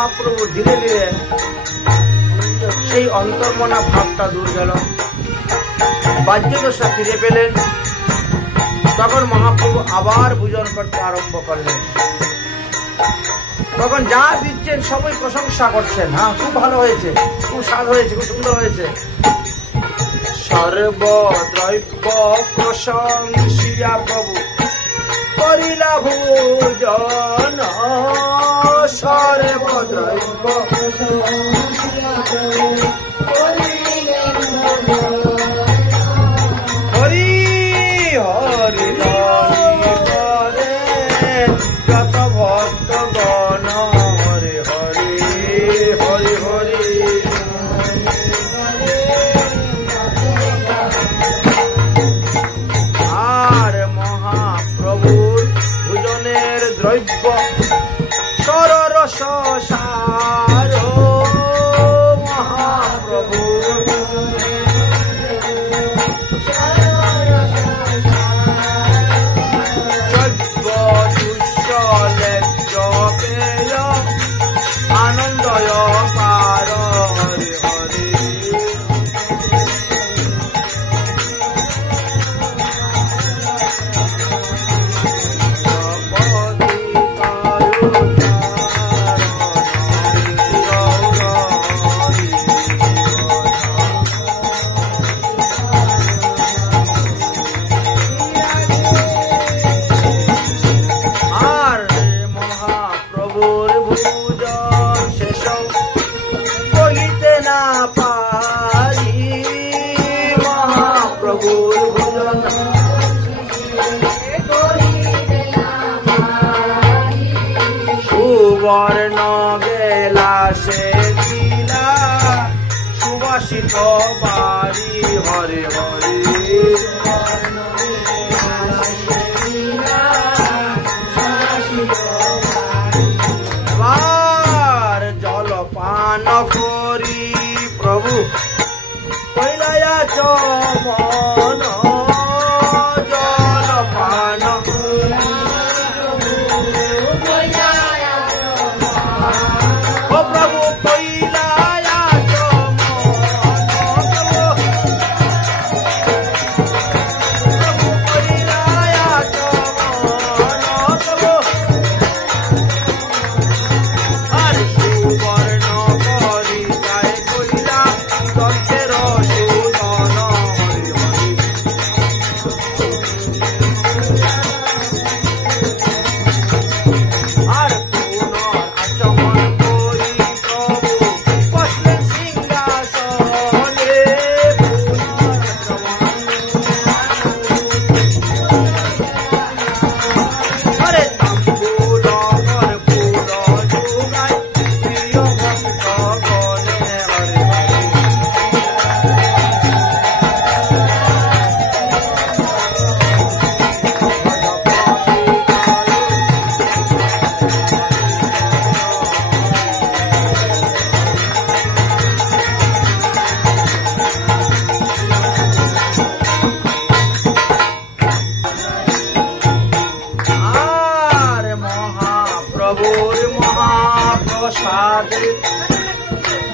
মহাপ্রভু ধীরে ধীরে সেই অন্তর্মনা ভাবটা দূর গেল, বাহ্যদশা ফিরে পেলেন। তখন মহাপ্রভু আবার পূজন করতে আরম্ভ করলেন। তখন যা দিচ্ছেন সবাই প্রশংসা করছেন, হ্যাঁ খুব ভালো হয়েছে, খুব স্বাদ হয়েছে, খুব সুন্দর হয়েছে। সর্বদ্রব্য প্রশংসিয়া প্রভু করিলা ভোজন, সর্বদ্রব্য হরি হরি করে যত ভক্তগণ, হরে হরি হরি হরি। আর মহাপ্রভুর ভোজনের দ্রব্য সররস সার, মহাপ্রভু আনন্দয় পার, হরে হরে। সুবর্ণ গেলা সে দিলা সুবাসিত বাড়ি, হরে হরে। এবার জলপান করি প্রভু কইলায়া চমন, জলপান প্রভু কইলায়া সাধে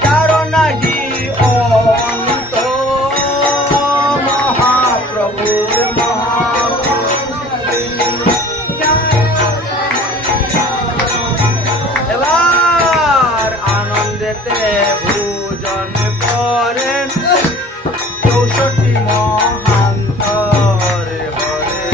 যার নাহি অন্ত মহাপ্রভুর এবার আনন্দেতে ভোজন করেন 64 মহান্ত হরে হরে।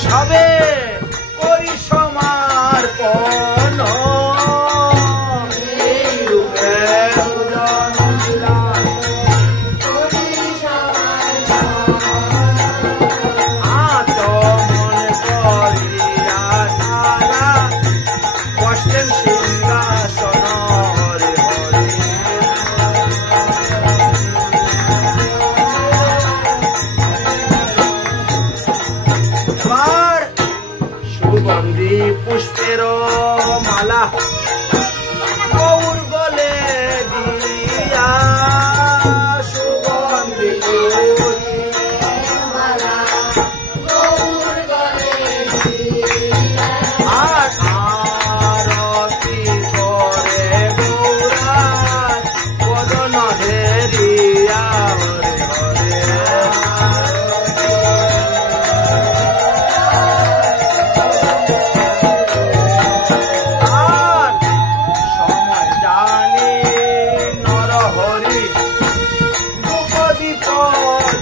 সবে করি সমার্পণ এই রূপে পূজন দিলাম আত্মমন করিয়া তারা বসলেন সিংহাসন হরে হরে এবার সুগন্ধি পুষ্পের মালা গৌর গলে দিয়া সুগন্ধি আর আরতি করে গৌরার বদন হেরিয়া হরে হরে আর সময় জানি নরহরি দ্রৌপদীপ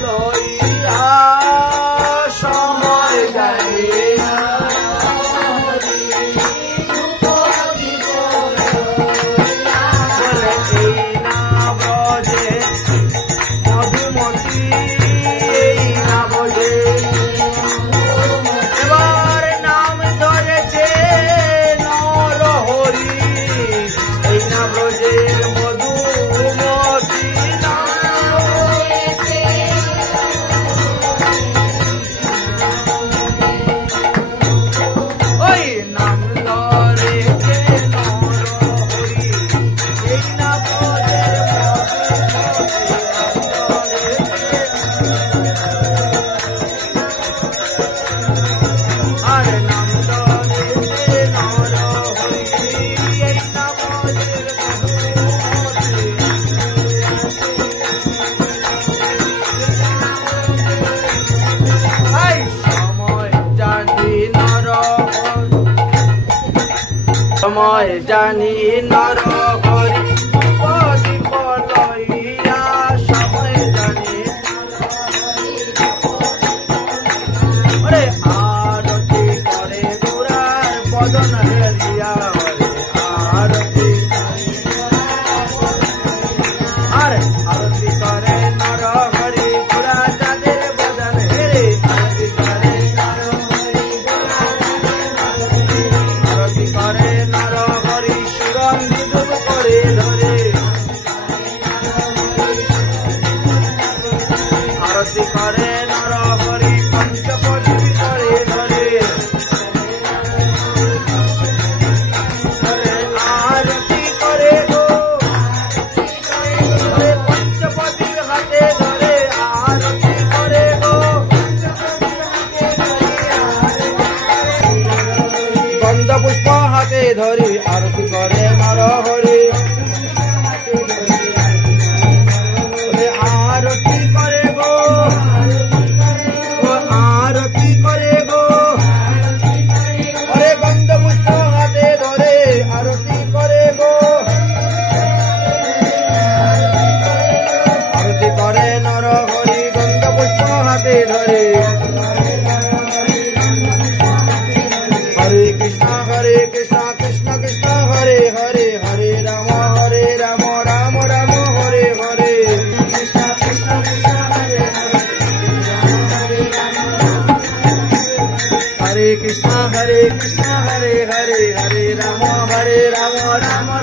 লইয়া সময় জানি বলে এই না ব্রজে মধুমতি এই না ব্রজে এবার নাম ধরেছে নরহরি এই না ব্রজের মধুমতি ওই নাম ধরেছে নরহরি এই না ব্রজের আরে নাম ধরেছে নরহরি এই না ব্রজের এই সময় জানি সময় জানি নরহরি দ্রৌপদীপ লইয়া সময় জানি ওরে আরতি করে গোরার বদন হেরিয়া হরে আরতি আরে আরতি করে নরহরি গোরা চাঁদের বদন হেরে আরতি করে আরতি করে নরহরি সুগন্ধি ধূপ করে ধরে আরতি করে নরহরি পঞ্চপদী করে ধরে আরতি করে গো পঞ্চপদীর হাতে ধরে আরতি করে গো গন্ধ পুষ্প হাতে ধরে আরতি করে নরহরি আরতি করে গো আরতি করে গো অরে গন্ধ পুষ্প হাতে ধরে আরতি করে গো আরতি করে নরহরি গন্ধ পুষ্প হাতে ধরে হরে কৃষ্ণ কৃষ্ণ কৃষ্ণ হরে হরে হরে রাম রাম রাম হরে হরে কৃষ্ণ কৃষ্ণ কৃষ্ণ হরে হরে কৃষ্ণ হরে হরে হরে রাম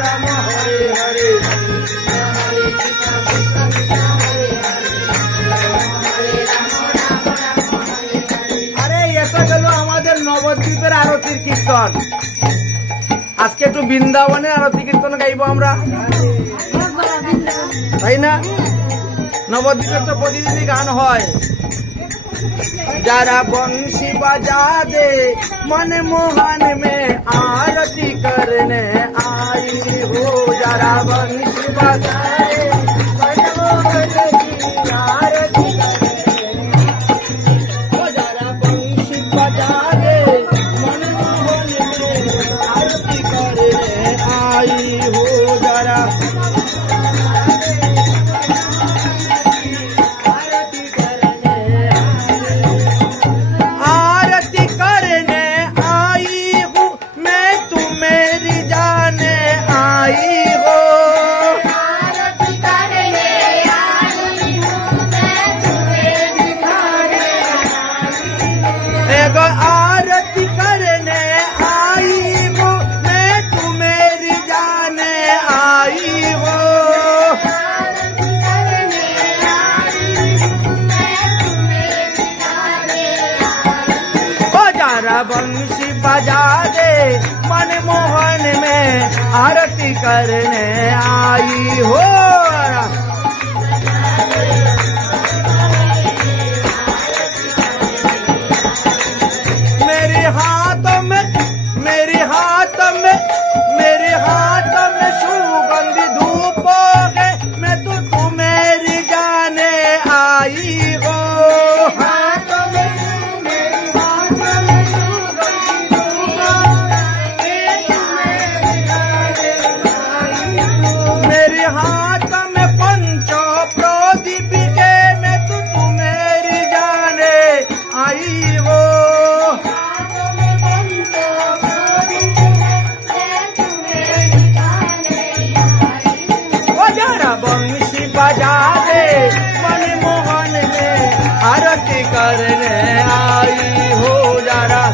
রাম হরে হরে আরে এটা গেল আমাদের নবদ্বীপের আরতির কীর্তন। আজকে একটু বৃন্দাবনে আরতি কীর্তন গাইবো আমরা, তাই না? নবদ্বীপের তো প্রতিদিনই গান হয়। जरा बंशी बजा दे मन मोहन में आरती करने आई हो, जरा बंशी बजा दे मन मोहन की आरती करने, जरा बंशी बजा दे मन मोहन में आरती करने आई हो, जरा आरती जरा बंसी बजा दे मनमोहन में आरती करने आई हो। मेरे हाथ में सुगंधी धूप है, मैं तो तुम्हें जाने आई हो। मेरे हाथ में पंचो प्रदीप के, मैं तो तुम्हें जाने आई हो। बंसी बजा दे मनमोहन में आरती करने आई हो। जरा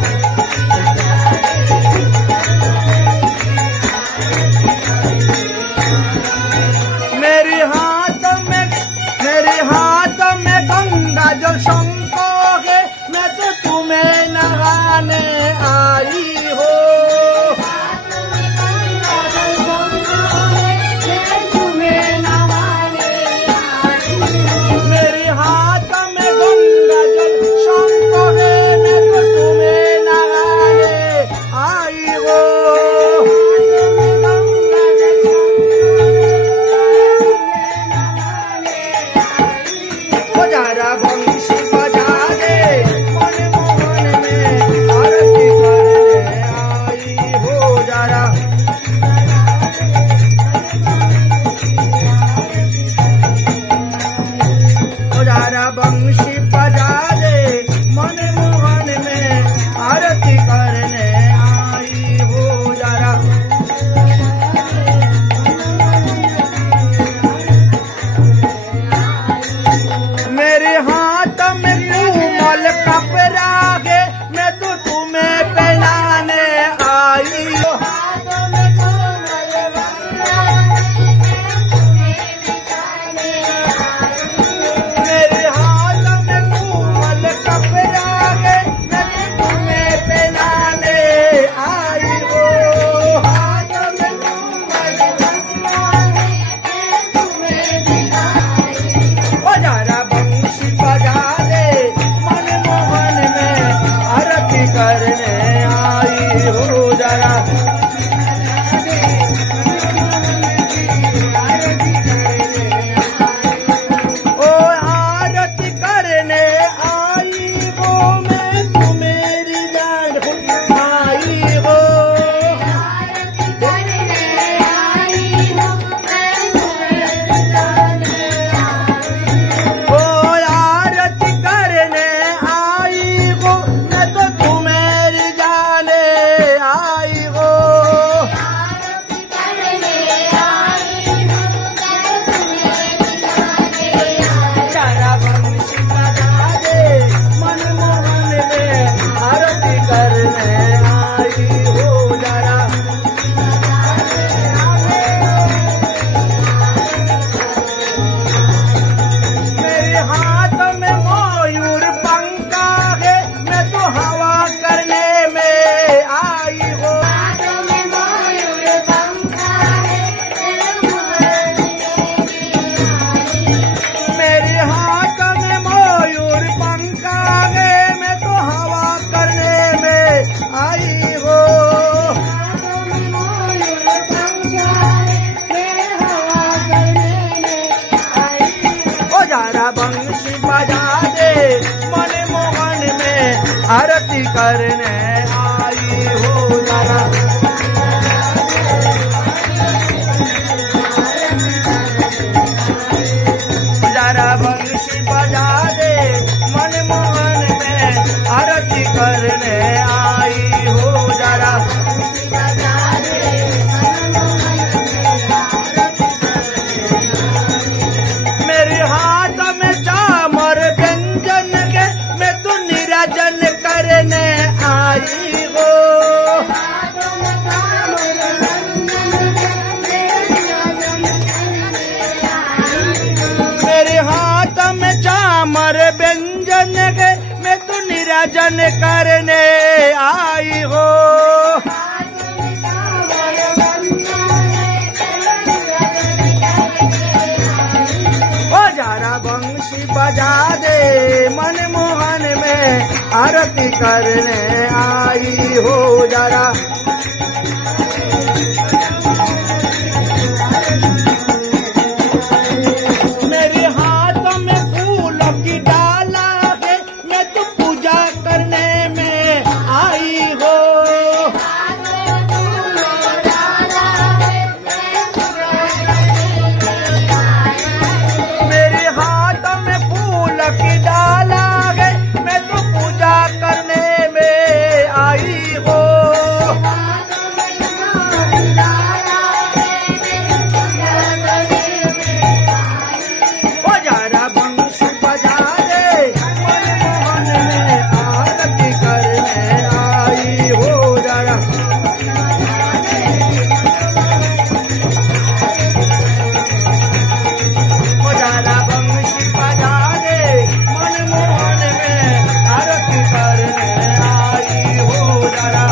मेरे हाथ में गंगा जल शंको है, मैं तो तुम्हें नहाने आई हो। बंसी बजा दे मनमोहन में आरती करने आई हो। जरा बंसी बजा दे मनमोहन में आरती करने आई हो। जरा मेरे हाथ में कोमल कपड़ा है, मैं तो तुम्हें पहनाने आई हो। मेरे हाथ में कोमल कपड़ा है, मैं तो तुम्हें पहनाने आई हो। जरा बंसी बजा दे मनमोहन में आरती करने आई हो। जरा ओ आरती करने आई हो, मैं तुम्हें जान आई हो। बंसी बजा दे मनमोहन में आरती करने आई हो। जरा बंसी बजा दे मनमोहन में आरती करने आई हो। जरा मेरे हाथ में चामर व्यंजन के, मैं तो निराजन करने आई हो। मेरे हाथ में चामर व्यंजन के, मैं तो निराजन करने आरती करने आई हो जरा। मेरे हाथ में फूल की डाला है, मैं तो पूजा करने में आई हो। मेरे हाथ में फूल की डाला है, मैं तो पूजा करने में आई हो। जरा बंसी बजा दे, मनमोहन में आरती करने आई हो जरा। जरा बंसी बजा दे, मनमोहन में आरती करने आई हो जरा।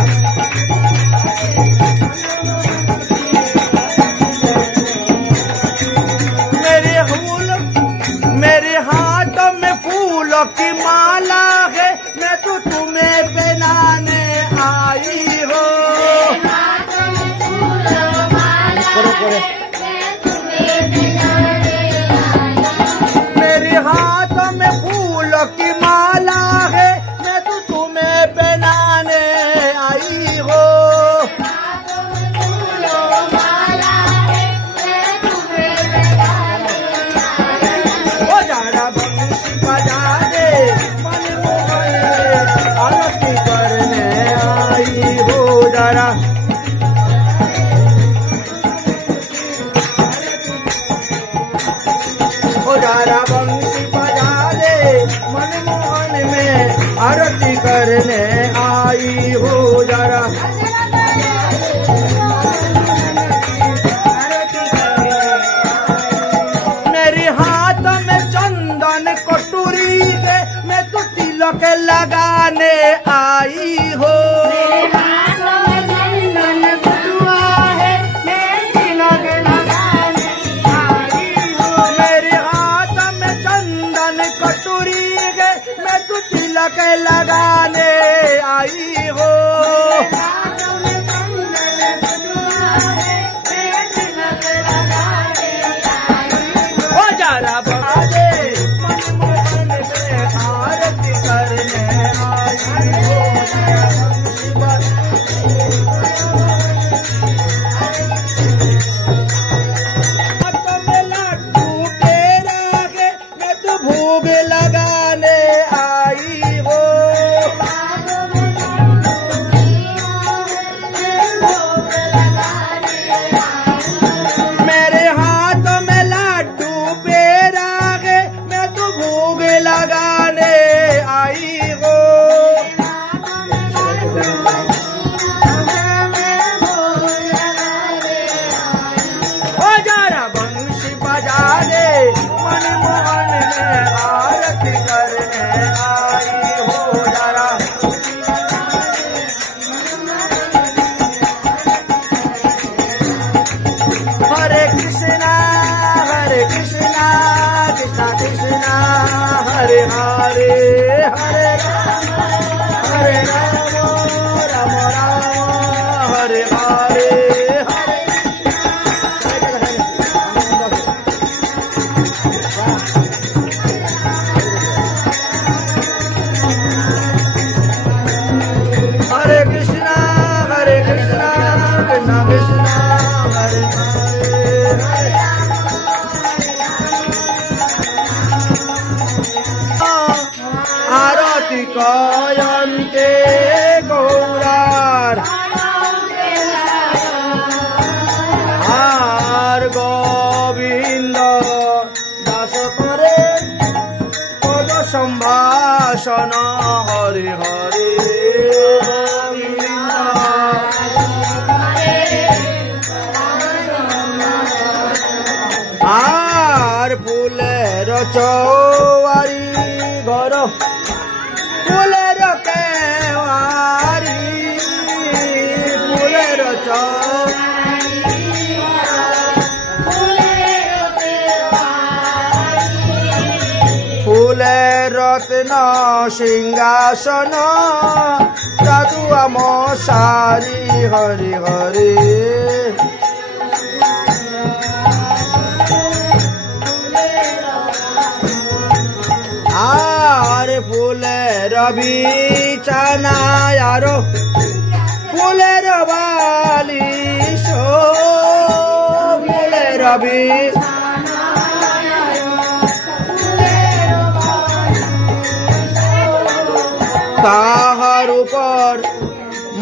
मेरे हाथ में फूलों की माला है, मैं तो तुम्हें पहनाने आई हो। मेरे हाथ में फूलों की माला है, मैं तो तुम्हें पहनाने आई हो। जरा बंसी बजा दे, मनमोहन में आरती करने आई हो जरा। जरा बंसी बजा दे, मनमोहन में आरती करने आई हो जरा। मेरे हाथ में चंदन कटोरी है, मैं तो तिलक लगाने आई हो। मेरे हाथ में चंदन कटोरी है, मैं तो तिलक लगाने आई हो। जरा बाजे, मनमोहन में आरती करने आई हो। हाथ में लड्डू तेरा है, मैं तो भोग लगाने आई हो। मेरे हाथ में लड्डू पेड़ा है, मैं तो भोग लगाने आई हो। जरा बंसी बजा दे, मनमोहन में आरती करने आई हो जरा। हरे कृष्णा कृष्णा कृष्णा हरे हरे, हरे राम राम राम हरे हरे। हरे कृष्णा कृष्णा कृष्णा हरे हरे। आरती कयन्ते गौरार, आर गोविंद दास करे पद संभाषण हरे हरे। आर फुलेर चौवारी घर, फुलेर केवारी, फुलेर फुले रत्न सिंहासन जादू आम सारी हरि हरि आरे फूलेर बिछाना यारो फूलेर बालिश फूलेर ताहार ऊपर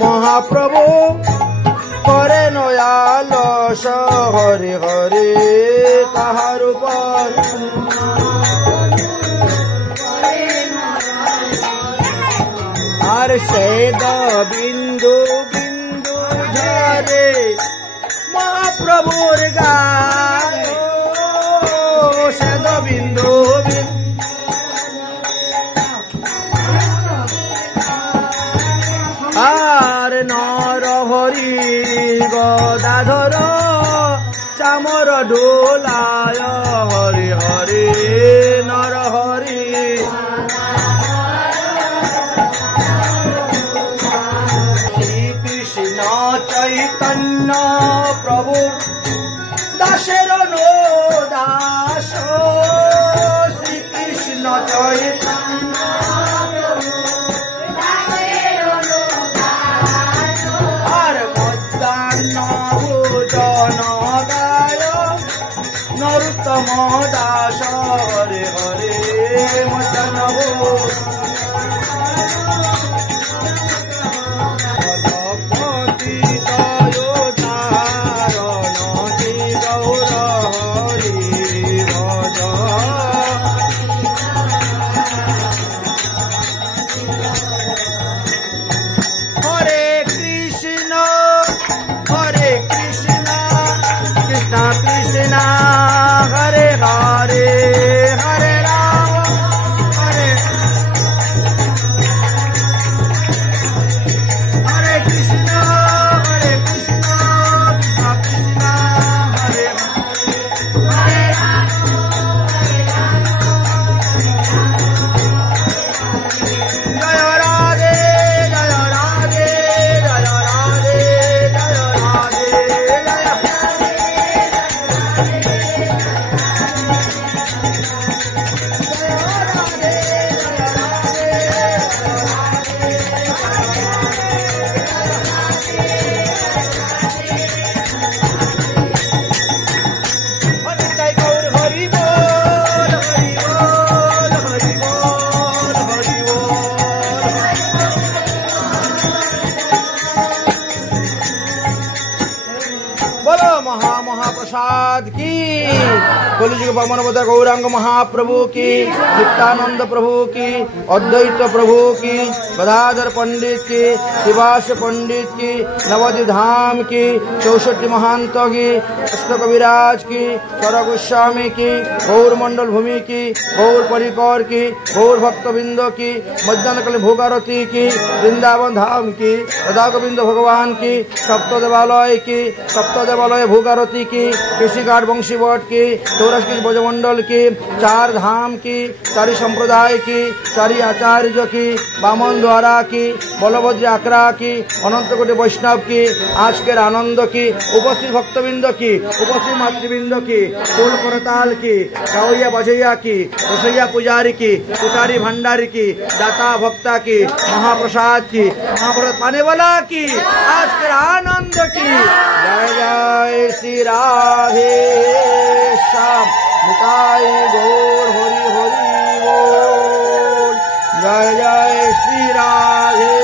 महाप्रभु करे नयालस हरि हरि ताहार ऊपर আর সেদ বিন্দু বিন্দু ঝরে মহাপ্রভুর গান সেদ বিন্দু আর নরহরি গদাধর চামর ডোলায় হরি হরি নরহরি चैतन्य प्रभु दासेर नो दास श्री कृष्ण चैतन्य हर मध्याह्न भोजन गाय नरोत्तम दास हरे हरे मध्याह्न महाप्रसाद की कलिजुग पवन गौरांग महाप्रभु की नित्यानंद प्रभु की अद्वैत प्रभु की गदाधर पंडित की शिवास पंडित की नवद्वीप धाम की 64 महंत की कृष्ण कविराज की चर गोस्वामी की गौर मंडल भूमि की गौर परिकर की गौर भक्तबिंद की मध्यान्हकाल भोगारती की वृंदावन धाम की राधा गोविंद भगवान की सप्त देवालय भोगारती की कृषि घाट वंशीवट की 84 ब्रजमंडल की 4 धाम की 4 संप्रदाय की 4 आचार्य की बामन द्वारा की बलभद्र आकरा की अनंत कोटि वैष्णव की आज के आनंद की उपस्थित भक्तबिंद की उपस्थित मातृबिंद की टोल करताल की गावैया बजैया की रसैया पुजारी की पुटारी भंडारी की दाता भक्ता की महाप्रसाद की महाप्रसाद पाने वाला की आज के आनंद की जय जय श्री राधे श्याम निताई गौर हरि हरि बोल जय जय श्री राधे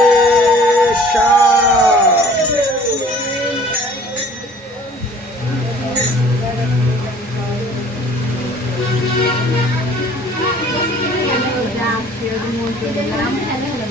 श्याम। Hello.